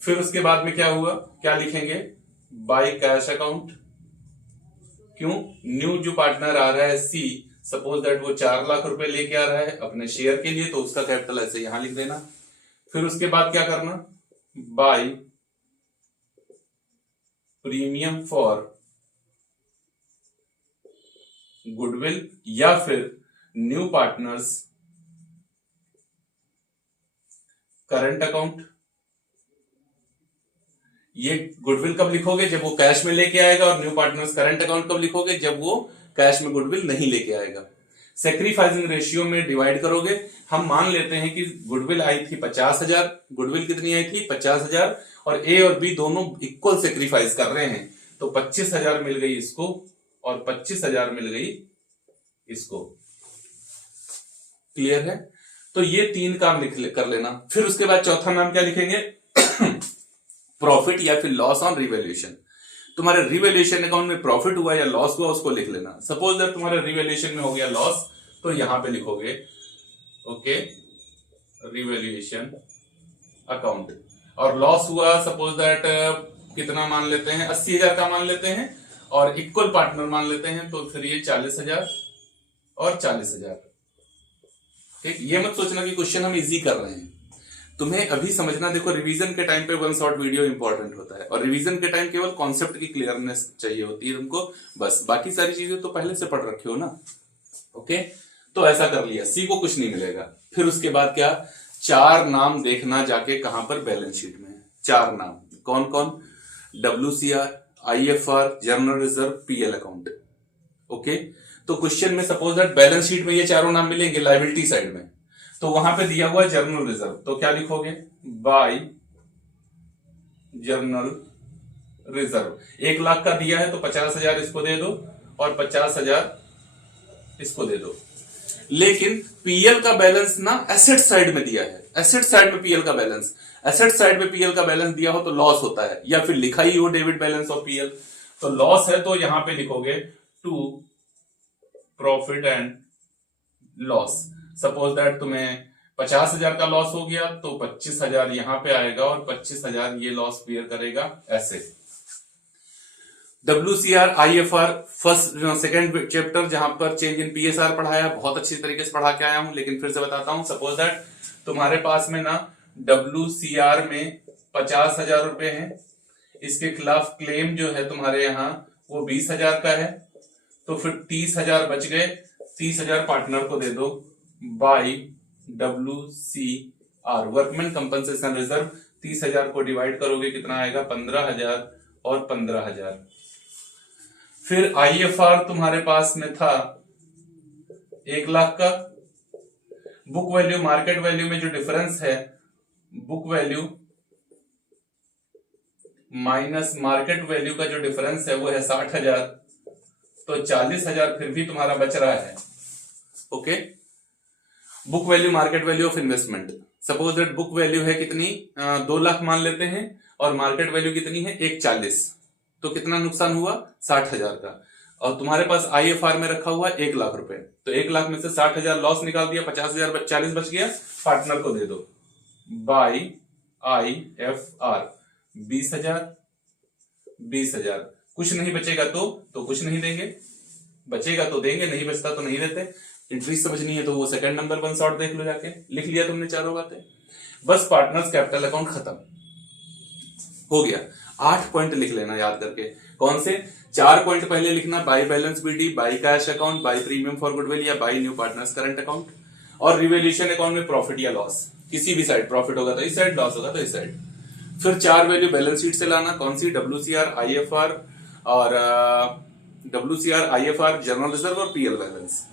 फिर उसके बाद में क्या हुआ, क्या लिखेंगे? By cash account. क्यों? न्यू जो पार्टनर आ रहा है सी, सपोज दैट वो 4 लाख रुपए लेके आ रहा है अपने शेयर के लिए, तो उसका कैपिटल ऐसे यहां लिख देना। फिर उसके बाद क्या करना? बाय प्रीमियम फॉर गुडविल या फिर न्यू पार्टनर्स करंट अकाउंट। ये गुडविल कब लिखोगे? जब वो कैश में लेके आएगा, और न्यू पार्टनर्स करंट अकाउंट कब लिखोगे? जब वो कैश में गुडविल नहीं लेके आएगा। सेक्रीफाइसिंग रेशियो में डिवाइड करोगे। हम मान लेते हैं कि गुडविल आई थी 50,000, गुडविल कितनी आई थी? 50,000, और ए और बी दोनों इक्वल सेक्रीफाइस कर रहे हैं, तो 25,000 मिल गई इसको और 25,000 मिल गई इसको। क्लियर है? तो ये 3 काम कर लेना। फिर उसके बाद चौथा नाम क्या लिखेंगे? प्रॉफिट या फिर लॉस ऑन रिवैल्यूएशन। तुम्हारे रिवैल्यूएशन अकाउंट में प्रॉफिट हुआ या लॉस हुआ उसको लिख लेना। सपोज दैट तुम्हारे रिवैल्यूएशन में हो गया लॉस, तो यहां पे लिखोगे ओके रिवैल्यूएशन अकाउंट, और लॉस हुआ सपोज दैट कितना मान लेते हैं? 80,000 का मान लेते हैं, और इक्वल पार्टनर मान लेते हैं, तो फिर ये 40,000 और 40,000। ठीक, ये मत सोचना कि क्वेश्चन हम इजी कर रहे हैं, तुम्हें अभी समझना। देखो, रिवीजन के टाइम पे 1 शॉर्ट वीडियो इंपॉर्टेंट होता है, और रिवीजन के टाइम केवल कॉन्सेप्ट की क्लियरनेस चाहिए होती है तुमको, बस। बाकी सारी चीजें तो पहले से पढ़ रखे हो ना। ओके, तो ऐसा कर लिया, सी को कुछ नहीं मिलेगा। फिर उसके बाद क्या? 4 नाम देखना जाके कहां पर? बैलेंस शीट में। 4 नाम कौन कौन? WCR, IFR, journal reserve, PL account. Okay, तो क्वेश्चन में सपोज दैट बैलेंस शीट में ये चारों नाम मिलेंगे लायबिलिटी साइड में, तो वहां पे दिया हुआ जर्नल रिजर्व, तो क्या लिखोगे? Bye journal reserve. 1 लाख का दिया है तो 50,000 इसको दे दो और 50,000 इसको दे दो। लेकिन पीएल का बैलेंस ना एसेट साइड में दिया है, एसेट साइड में पीएल का बैलेंस, एसेट साइड में पीएल का बैलेंस दिया हो तो लॉस होता है, या फिर लिखा ही हो डेबिट बैलेंस ऑफ पीएल, तो लॉस है, तो यहां पे लिखोगे to profit and loss. Suppose that तुम्हें 50,000 का लॉस हो गया तो 25,000 यहां पे आएगा और 25,000 ये लॉस बियर करेगा ऐसे। WCR, IFR first second chapter जहां पर चेंज इन PSR पढ़ाया, बहुत अच्छी तरीके से पढ़ा के आया हूं, लेकिन फिर से बताता हूं। सपोज दैट तुम्हारे पास में ना WCR में 50,000 रुपए है, इसके खिलाफ क्लेम जो है तुम्हारे यहाँ वो 20,000 का है, तो फिर 30,000 बच गए, 30,000 पार्टनर को दे दो by WCR workman compensation reserve. 30,000 को डिवाइड करोगे कितना आएगा? 15,000 और 15,000। फिर IFR तुम्हारे पास में था 1 लाख का। बुक वैल्यू मार्केट वैल्यू में जो डिफरेंस है, book value minus market value का जो डिफरेंस है वो है 60,000, तो 40,000 फिर भी तुम्हारा बच रहा है। Okay. Book value market value of investment, suppose that book value है कितनी 2 लाख मान लेते हैं और मार्केट वैल्यू कितनी है 140, तो कितना नुकसान हुआ 60,000 का। और तुम्हारे पास IFR में रखा हुआ 1 लाख रुपए, तो 1 लाख में से 60,000 लॉस निकाल दिया, 50,000 40 बच गया, पार्टनर को दे दो। बाई IFR 20,000 20,000, कुछ नहीं बचेगा तो कुछ नहीं देंगे, बचेगा तो देंगे, नहीं बचता तो नहीं देते। एंट्री समझनी है तो वो सेकंड नंबर 1 शॉर्ट देख लो जाके, लिख लिया तुमने चारों बातें, बस पार्टनर्स कैपिटल अकाउंट खत्म हो गया। 8 पॉइंट लिख लेना याद करके, कौन से 4 पॉइंट पहले लिखना, by balance BD, by cash account, by premium for goodwill या by new partners current account, और रिवैल्यूएशन अकाउंट में प्रॉफिट या लॉस, किसी भी साइड प्रॉफिट होगा तो इस साइड, लॉस होगा तो इस साइड। फिर 4 वैल्यू बैलेंस शीट से लाना, कौन सी WCR IFR और WCR IFR जनरल रिजर्व और PL बैलेंस।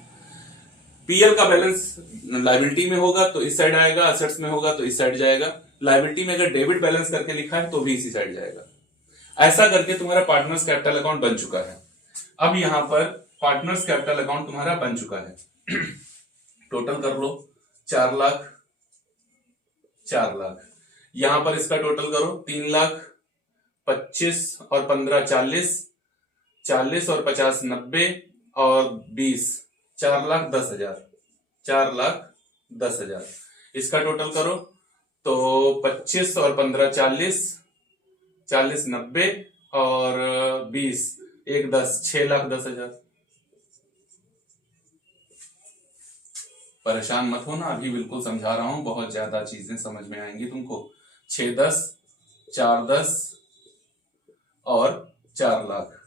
PL का बैलेंस लायबिलिटी में होगा तो इस साइड आएगा, असेट्स में होगा तो इस साइड जाएगा, लायबिलिटी में अगर डेबिट बैलेंस करके लिखा है तो भी इसी साइड जाएगा। ऐसा करके तुम्हारा पार्टनर्स कैपिटल अकाउंट बन चुका है। अब यहां पर पार्टनर्स कैपिटल अकाउंट तुम्हारा बन चुका है। टोटल कर लो 4 लाख 4 लाख, यहां पर इसका टोटल करो 3 लाख 25 और 15 40, 40 और 50 90 और 20 4,10,000, 4,10,000, इसका टोटल करो तो 25 और 15 40, 40 90 और 20 1 10, 6,10,000। परेशान मत होना, अभी बिल्कुल समझा रहा हूं, बहुत ज्यादा चीजें समझ में आएंगी तुमको। 6 10, 4 10 और 4 लाख।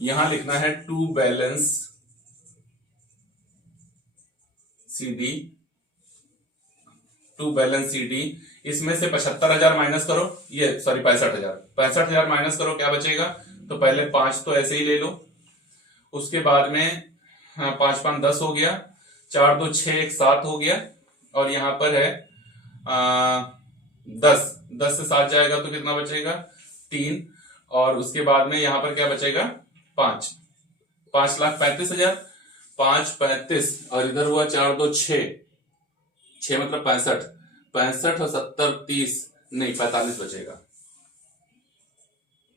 यहां लिखना है to balance CD, to balance CD, इसमें से 75,000 माइनस करो, ये सॉरी 65,000 माइनस करो, क्या बचेगा, तो पहले 5 तो ऐसे ही ले लो, उसके बाद में 5 5 10 हो गया, 4 2 6 1 7 हो गया, और यहां पर है 10 से 7 जाएगा तो कितना बचेगा 3, और उसके बाद में यहां पर क्या बचेगा 5, 5,35,000, 5 35 और इधर हुआ 4 2 6 मतलब 65 और 70 30 नहीं 45 बचेगा,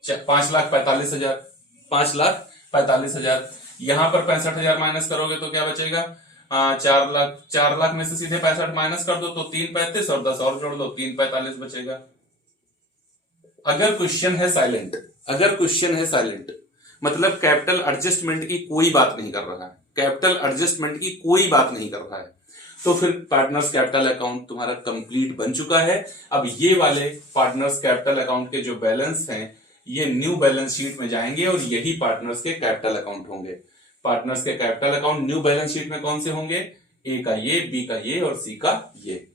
5,45,000, 5,45,000। यहां पर 65,000 माइनस करोगे तो क्या बचेगा 4 लाख में से सीधे 65 माइनस कर दो तो 3 35 और 10 और जोड़ दो 3 45 बचेगा। अगर क्वेश्चन है साइलेंट मतलब कैपिटल एडजस्टमेंट की कोई बात नहीं कर रहा है, तो फिर पार्टनर्स कैपिटल अकाउंट तुम्हारा कंप्लीट बन चुका है। अब ये वाले पार्टनर्स कैपिटल अकाउंट के जो बैलेंस हैं ये न्यू बैलेंस शीट में जाएंगे और यही पार्टनर्स के कैपिटल अकाउंट होंगे। पार्टनर्स के capital account new balance sheet में कौन से होंगे, ए का ये, बी का ये और सी का ये।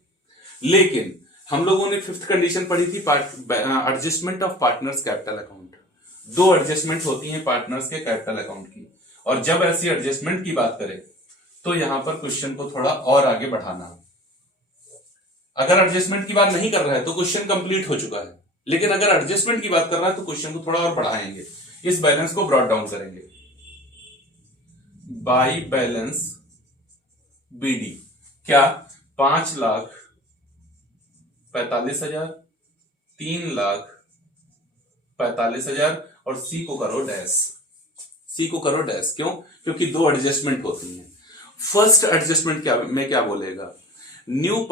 लेकिन हम लोगों ने 5th कंडीशन पढ़ी थी adjustment of partners capital account. 2 adjustment होती हैं पार्टनर्स के कैपिटल अकाउंट की, और जब ऐसी एडजस्टमेंट की बात करें तो यहां पर क्वेश्चन को थोड़ा और आगे बढ़ाना। अगर एडजस्टमेंट की बात नहीं कर रहा है तो क्वेश्चन कंप्लीट हो चुका है, लेकिन अगर एडजस्टमेंट की बात कर रहा है तो क्वेश्चन को थोड़ा और बढ़ाएंगे, इस बैलेंस को ब्रॉट डाउन करेंगे। बाई बैलेंस BD क्या 5,45,000, 3,45,000 और सी को करो डैश। क्यों? क्योंकि 2 एडजस्टमेंट होती हैं। फर्स्ट एडजस्टमेंट क्या बोलेगा, new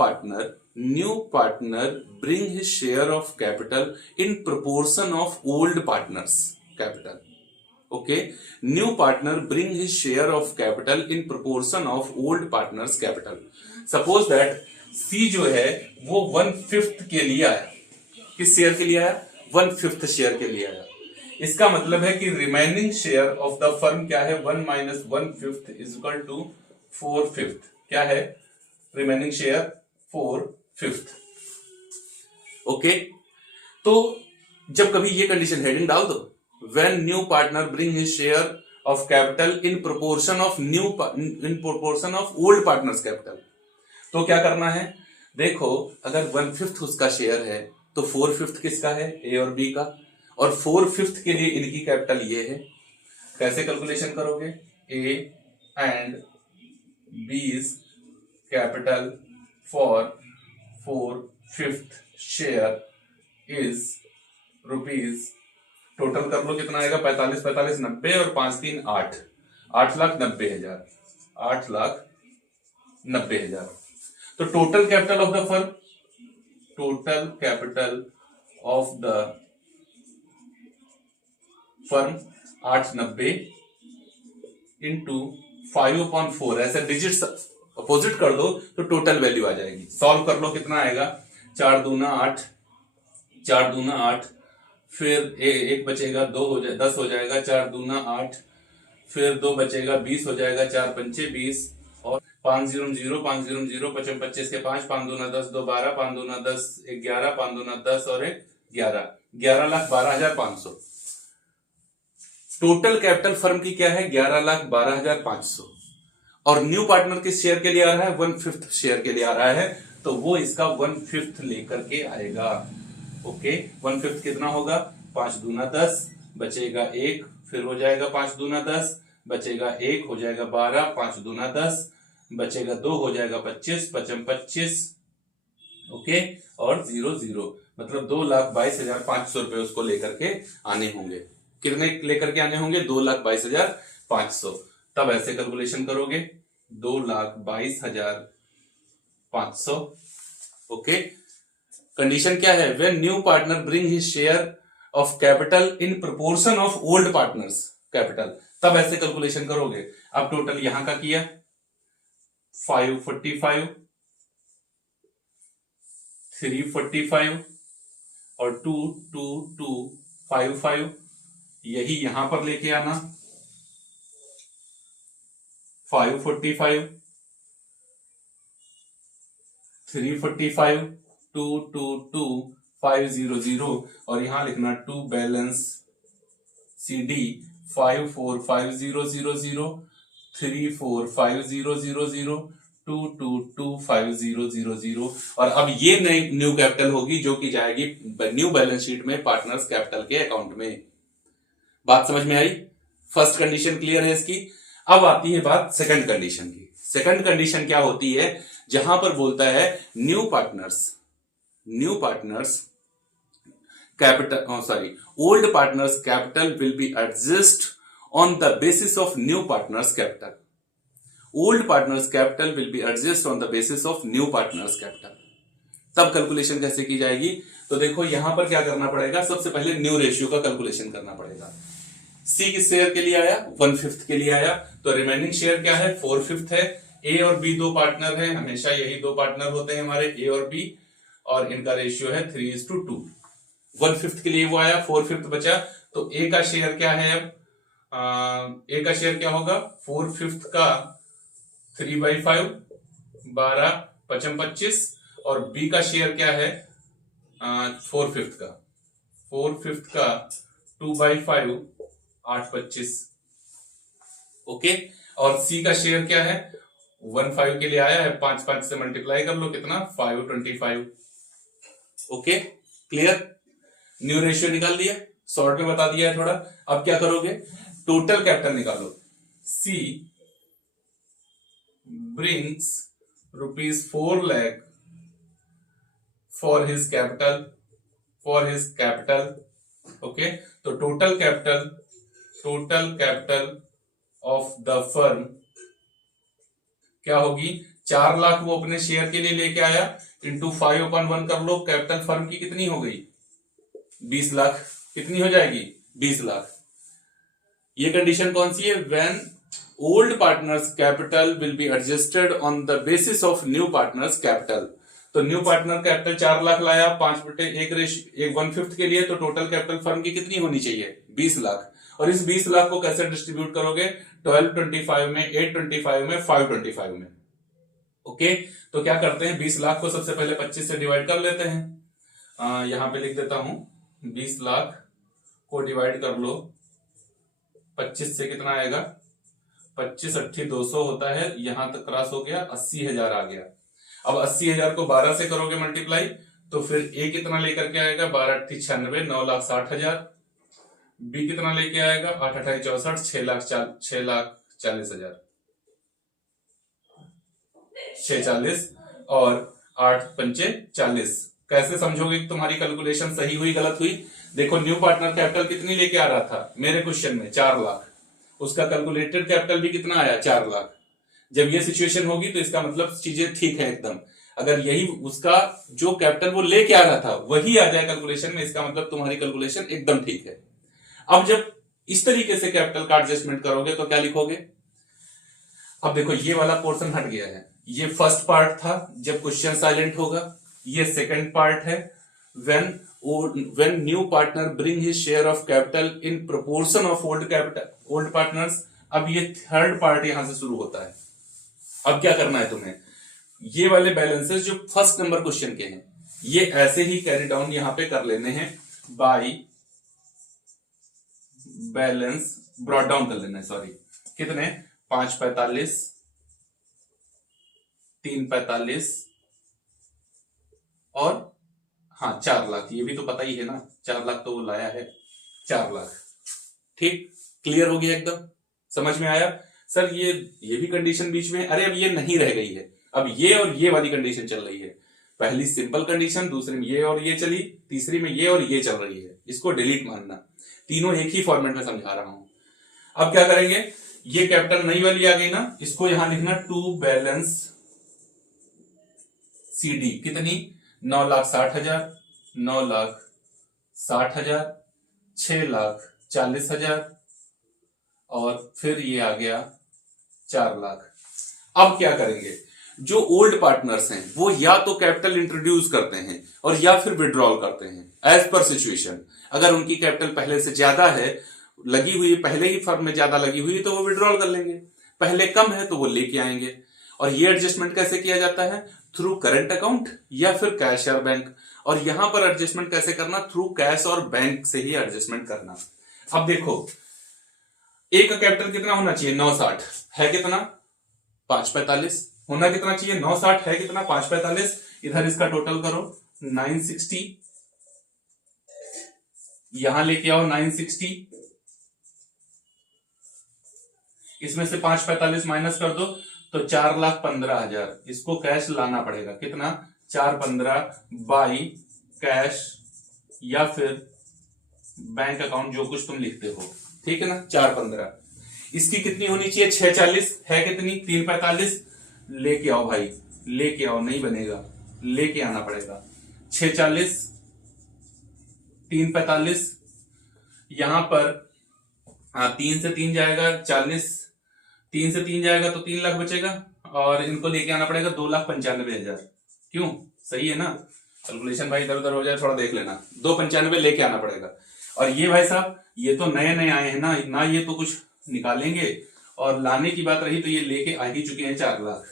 partner bring his share of capital in proportion of old partners capital. Okay, new partner bring his share of capital in proportion of old partners capital. Suppose that C जो है वो 1/5 के लिए आया, किस share के लिए आया 1/5 शेयर के लिए आया। इसका मतलब है कि remaining share of the firm क्या है 1 - 1/5 इज इक्वल टू 4/5। क्या है रिमेनिंग शेयर 4/5। ओके, तो जब कभी ये कंडीशन हेडिंग डाल दो, when new partner bring his share of capital in proportion of old partners capital, तो क्या करना है, देखो अगर 1/5 उसका शेयर है तो 4/5 किसका है, ए और बी का, और 4/5 के लिए इनकी कैपिटल ये है। कैसे कैलकुलेशन करोगे, ए and B's capital for 4/5 share is rupees, total कर लो कितना आएगा, 45 45 90 और 5 3 8, 8,90,000, 8,90,000। तो total capital of the firm, total capital of the firm 890 into 5/4, ऐसे डिजिट्स अपोजिट कर दो तो टोटल वैल्यू आ जाएगी। सॉल्व कर लो कितना आएगा, 4 दूना 8, 4 दूना 8, फिर एक बचेगा 2 हो जाए 10 हो जाएगा, 4 दूना 8, फिर 2 बचेगा 20 हो जाएगा, 4 पंचे 20 और 5 0 0 5 0 0 55 25 के 5, 5 दूना 10 2 12, 5 दूना 10 11, 5 दूना 10 और 1 11, 11,12,500। टोटल कैपिटल फर्म की क्या है, 11,12,500, और न्यू पार्टनर किस शेयर के लिए आ रहा है, 1/5 शेयर के लिए आ रहा है, तो वो इसका 1/5 लेकर के आएगा। ओके, 1/5 कितना होगा, 5 दूना 10, बचेगा 1, फिर हो जाएगा 5 दूना 10, बचेगा 1, हो जाएगा 12, 5 दूना 10, बचेगा 2, हो जाएगा 25, 55 25, ओके, और 0 0, मतलब 2,22,500 रुपए उसको लेकर के आने होंगे। कितने लेकर के आने होंगे, 2,22,500। तब ऐसे कैलकुलेशन करोगे, 2,22,500। ओके, कंडीशन क्या है, when new partner bring his share of capital in proportion of old partners capital, तब ऐसे कैलकुलेशन करोगे। अब टोटल यहां का किया 545, 345 और 22255, यही यहां पर लेके आना, 545, 345, 222,500 और यहां लिखना 2 बैलेंस CD 545,000, 345,000, 222,500 और अब ये नई न्यू कैपिटल होगी जो कि जाएगी न्यू बैलेंस शीट में पार्टनर्स कैपिटल के अकाउंट में। बात समझ में आई, फर्स्ट कंडीशन क्लियर है इसकी। अब आती है बात सेकंड कंडीशन की। सेकंड कंडीशन क्या होती है, जहां पर बोलता है new partners capital old partners capital will be adjust on the basis of new partners capital, old partners capital will be adjust on the basis of new partners capital. तब calculation कैसे की जाएगी, तो देखो यहां पर क्या करना पड़ेगा, सबसे पहले न्यू रेशियो का कैलकुलेशन करना पड़ेगा। सी किस शेयर के लिए आया, 1/5 के लिए आया, तो रिमेनिंग शेयर क्या है, 4/5 है। ए और बी दो पार्टनर है, हमेशा यही दो पार्टनर होते हैं हमारे, ए और बी, और इनका रेशियो है 3:2। 1/5 के लिए वो आया, 4/5 बचा, तो ए का शेयर क्या है, अब ए का शेयर क्या होगा, 4/5 का 3/5, 12 55 25, और बी का शेयर क्या है 4/5 का 2/5 8/25। ओके, और सी का शेयर क्या है, 1/5 के लिए आया है, 5 5 से मल्टीप्लाई कर लो, कितना 5/25। ओके, क्लियर, न्यू रेशियो निकाल लिया, शॉर्ट में बता दिया है थोड़ा। अब क्या करोगे, टोटल कैपिटल निकालो। C brings ₹4 lakh for his capital, okay, तो total capital of the firm क्या होगी, 4 लाख वो अपने शेयर के लिए लेके आया, इंटू 5/1 कर लो, कैपिटल फर्म की कितनी हो गई, 20 लाख, कितनी हो जाएगी, 20 लाख। ये कंडीशन कौन सी है, when old partners capital will be adjusted on the basis of new partners capital. तो न्यू पार्टनर कैपिटल 4 लाख लाया, 5/1 के लिए, तो टोटल कैपिटल फर्म की कितनी होनी चाहिए, 20 लाख। और इस 20 लाख को कैसे डिस्ट्रीब्यूट करोगे, 1225 में, 825 में, 525 में। ओके, तो क्या करते हैं, 20 लाख को सबसे पहले 25 से डिवाइड कर लेते हैं। यहां पे लिख देता हूं, 20 लाख को डिवाइड कर लो 25 से, कितना आएगा, 25 8 200 होता है, यहां तक क्रॉस हो गया, 80,000 आ गया। अब 80,000 को 12 से करोगे मल्टीप्लाई, तो फिर ए कितना लेकर के आएगा, 12 8 96, 9,60,000। बी कितना लेके आएगा, 8 8 64, 6,40,000। 640 और 8 पंचे 40। कैसे समझोगे कि तुम्हारी कैलकुलेशन सही हुई गलत हुई? देखो न्यू पार्टनर कैपिटल कितनी लेके आ रहा था मेरे क्वेश्चन में? 4 लाख। उसका कैलकुलेटेड कैपिटल भी कितना आया? 4 लाख। जब ये सिचुएशन होगी तो इसका मतलब चीजें ठीक है एकदम। अगर यही उसका जो कैपिटल वो लेके आ रहा था वही आ जाए कैलकुलेशन में, इसका मतलब तुम्हारी कैलकुलेशन एकदम ठीक है। अब जब इस तरीके से कैपिटल का एडजस्टमेंट करोगे तो क्या लिखोगे? अब देखो ये वाला पोर्शन हट गया है, ये फर्स्ट पार्ट था जब क्वेश्चन साइलेंट होगा, ये सेकंड पार्ट है when new partner bring his share of capital in proportion of old partners। अब ये थर्ड पार्ट यहां से शुरू होता है। अब क्या करना है तुम्हें? ये वाले बैलेंसेस जो फर्स्ट नंबर क्वेश्चन के हैं ये ऐसे ही कैरी डाउन यहां पे कर लेने हैं, बाई बैलेंस ब्रॉट डाउन कर लेना है। सॉरी, कितने? 545, 345 और हाँ 4 लाख। ये भी तो पता ही है ना, 4 लाख तो वो लाया है, 4 लाख। ठीक, क्लियर हो गया एकदम? समझ में आया? सर ये भी कंडीशन बीच में, अरे अब ये नहीं रह गई है, अब ये और ये वाली कंडीशन चल रही है। पहली सिंपल कंडीशन, दूसरी में ये और ये चली, तीसरी में ये और ये चल रही है। इसको डिलीट मानना, तीनों एक ही फॉर्मेट में समझा रहा हूं। अब क्या करेंगे? ये कैपिटल नई वाली आ गई ना, इसको यहां लिखना टू बैलेंस CD। कितनी? 9,60,000, 9,60,000, 6,40,000 और फिर ये आ गया 4 लाख। अब क्या करेंगे? जो ओल्ड पार्टनर्स हैं वो या तो कैपिटल इंट्रोड्यूस करते हैं और या फिर विड्रॉल करते हैं एज पर सिचुएशन। अगर उनकी कैपिटल पहले से ज्यादा है, लगी हुई है, पहले ही फर्म में ज्यादा लगी हुई है तो वो विड्रॉल कर लेंगे, पहले कम है तो वो लेके आएंगे। और ये एडजस्टमेंट कैसे किया जाता है? थ्रू करंट अकाउंट या फिर कैश और बैंक। और यहां पर एडजस्टमेंट कैसे करना? थ्रू कैश और बैंक से ही एडजस्टमेंट करना। अब देखो ए का कैपिटल कितना होना चाहिए? 960 है, कितना? 545 होना कितना चाहिए? 960 है, कितना? 545। इधर इसका टोटल करो 960, यहां लेके आओ 960, इसमें से 545 माइनस कर दो तो 4,15,000। इसको कैश लाना पड़ेगा, कितना? 415 बाई कैश या फिर बैंक अकाउंट, जो कुछ तुम लिखते हो, ठीक है ना? 415। इसकी कितनी होनी चाहिए? 640 है, कितनी? 345। लेके आओ भाई, लेके आओ, नहीं बनेगा, लेके आना पड़ेगा। 640, 345, यहां पर हाँ 3 से 3 जाएगा 40, 3 से 3 जाएगा तो 3 लाख बचेगा और इनको लेके आना पड़ेगा 2,95,000। क्यों? सही है ना? कैलकुलेशन भाई इधर उधर हो जाए थोड़ा देख लेना। 295 लेके आना पड़ेगा। और ये भाई साहब ये तो नए नए आए हैं ना, ये तो कुछ निकालेंगे, और लाने की बात रही तो ये लेके आ ही चुके हैं 4 लाख।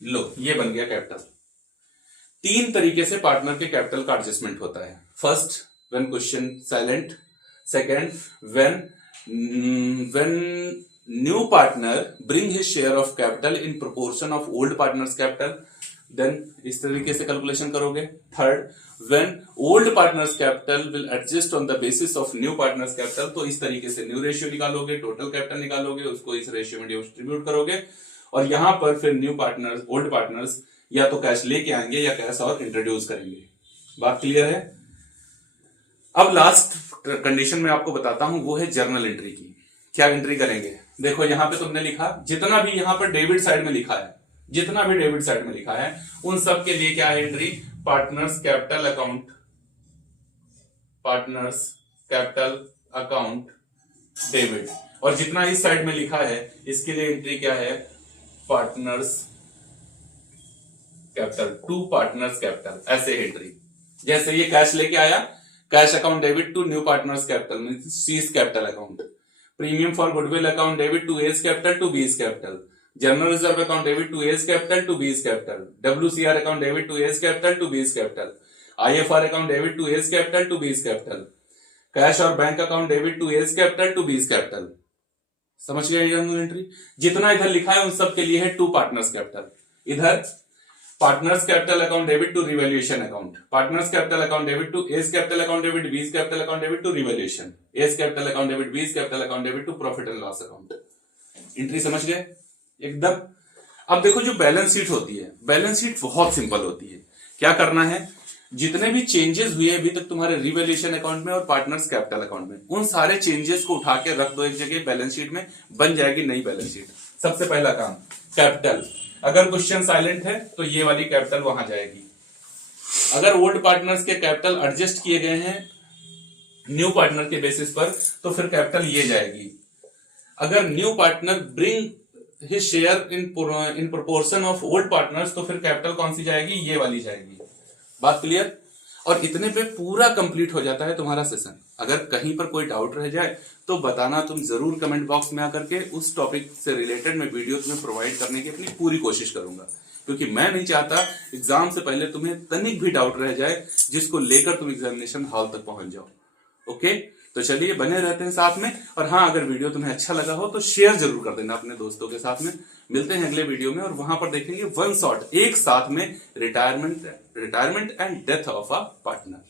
लो ये बन गया कैपिटल। 3 तरीके से पार्टनर के कैपिटल का एडजस्टमेंट होता है। First, when question silent. Second, when new partner bring his share of capital in proportion of old partner's capital, then इस तरीके से कैलकुलेशन करोगे। Third, when old partner's capital will adjust on the basis of new partner's capital, तो इस तरीके से new ratio निकालोगे, total capital निकालोगे, उसको इस रेशियो में डिस्ट्रीब्यूट करोगे और यहां पर फिर न्यू पार्टनर्स, ओल्ड पार्टनर्स या तो कैश लेके आएंगे या कैश और इंट्रोड्यूस करेंगे। बात क्लियर है? अब लास्ट कंडीशन में आपको बताता हूं, वो है जर्नल एंट्री की। क्या एंट्री करेंगे? देखो यहां पे तुमने लिखा, जितना भी यहां पर डेबिट साइड में लिखा है, जितना भी डेबिट साइड में लिखा है उन सब के लिए क्या है entry? Partners capital account, partners capital account debit. और जितना इस साइड में लिखा है इसके लिए एंट्री क्या है? Partners capital to partners capital, ऐसे एंट्री। जैसे ये कैश लेके आया, cash account debit to new partners capital means C's capital account. Premium for goodwill account debit to A's capital to B's capital. General reserve account debit to A's capital to B's capital. WCR account debit to A's capital to B's capital. IFR account debit to A's capital to B's capital. Cash और bank account debit to A's capital to B's capital. समझ गए journal entry? जितना इधर लिखा है उन सब के लिए है टू पार्टनर्स कैपिटल। इधर partners capital account debit to revaluation account, partners capital account debit to A's capital account debit, B's capital account debit to revaluation, A's capital account debit, B's capital account debit to profit and loss account. Entry समझ गए एकदम? अब देखो जो balance sheet होती है, balance sheet बहुत simple होती है। क्या करना है, जितने भी चेंजेस हुए अभी तक तुम्हारे रिवैल्यूएशन अकाउंट में और पार्टनर्स कैपिटल अकाउंट में, उन सारे चेंजेस को उठा के रख दो एक जगह, बैलेंस शीट में बन जाएगी नई बैलेंस शीट। सबसे पहला काम कैपिटल, अगर क्वेश्चन साइलेंट है तो ये वाली कैपिटल वहां जाएगी। अगर ओल्ड पार्टनर्स के कैपिटल एडजस्ट किए गए हैं न्यू पार्टनर के बेसिस पर तो फिर कैपिटल ये जाएगी। अगर new partner bring his share in proportion of old partners तो फिर कैपिटल कौन सी जाएगी, ये वाली जाएगी। बात क्लियर? और इतने पे पूरा कंप्लीट हो जाता है तुम्हारा सेशन। अगर कहीं पर कोई डाउट रह जाए तो बताना तुम जरूर कमेंट बॉक्स में आकर के, उस टॉपिक से रिलेटेड मैं वीडियो तुम्हें प्रोवाइड करने की अपनी पूरी कोशिश करूंगा, क्योंकि मैं नहीं चाहता एग्जाम से पहले तुम्हें तनिक भी डाउट रह जाए जिसको लेकर तुम एग्जामिनेशन हॉल तक पहुंच जाओ। ओके, तो चलिए बने रहते हैं साथ में। और हाँ, अगर वीडियो तुम्हें अच्छा लगा हो तो शेयर जरूर कर देना अपने दोस्तों के साथ में। मिलते हैं अगले वीडियो में और वहां पर देखेंगे वन शॉट एक साथ में retirement and death of a partner.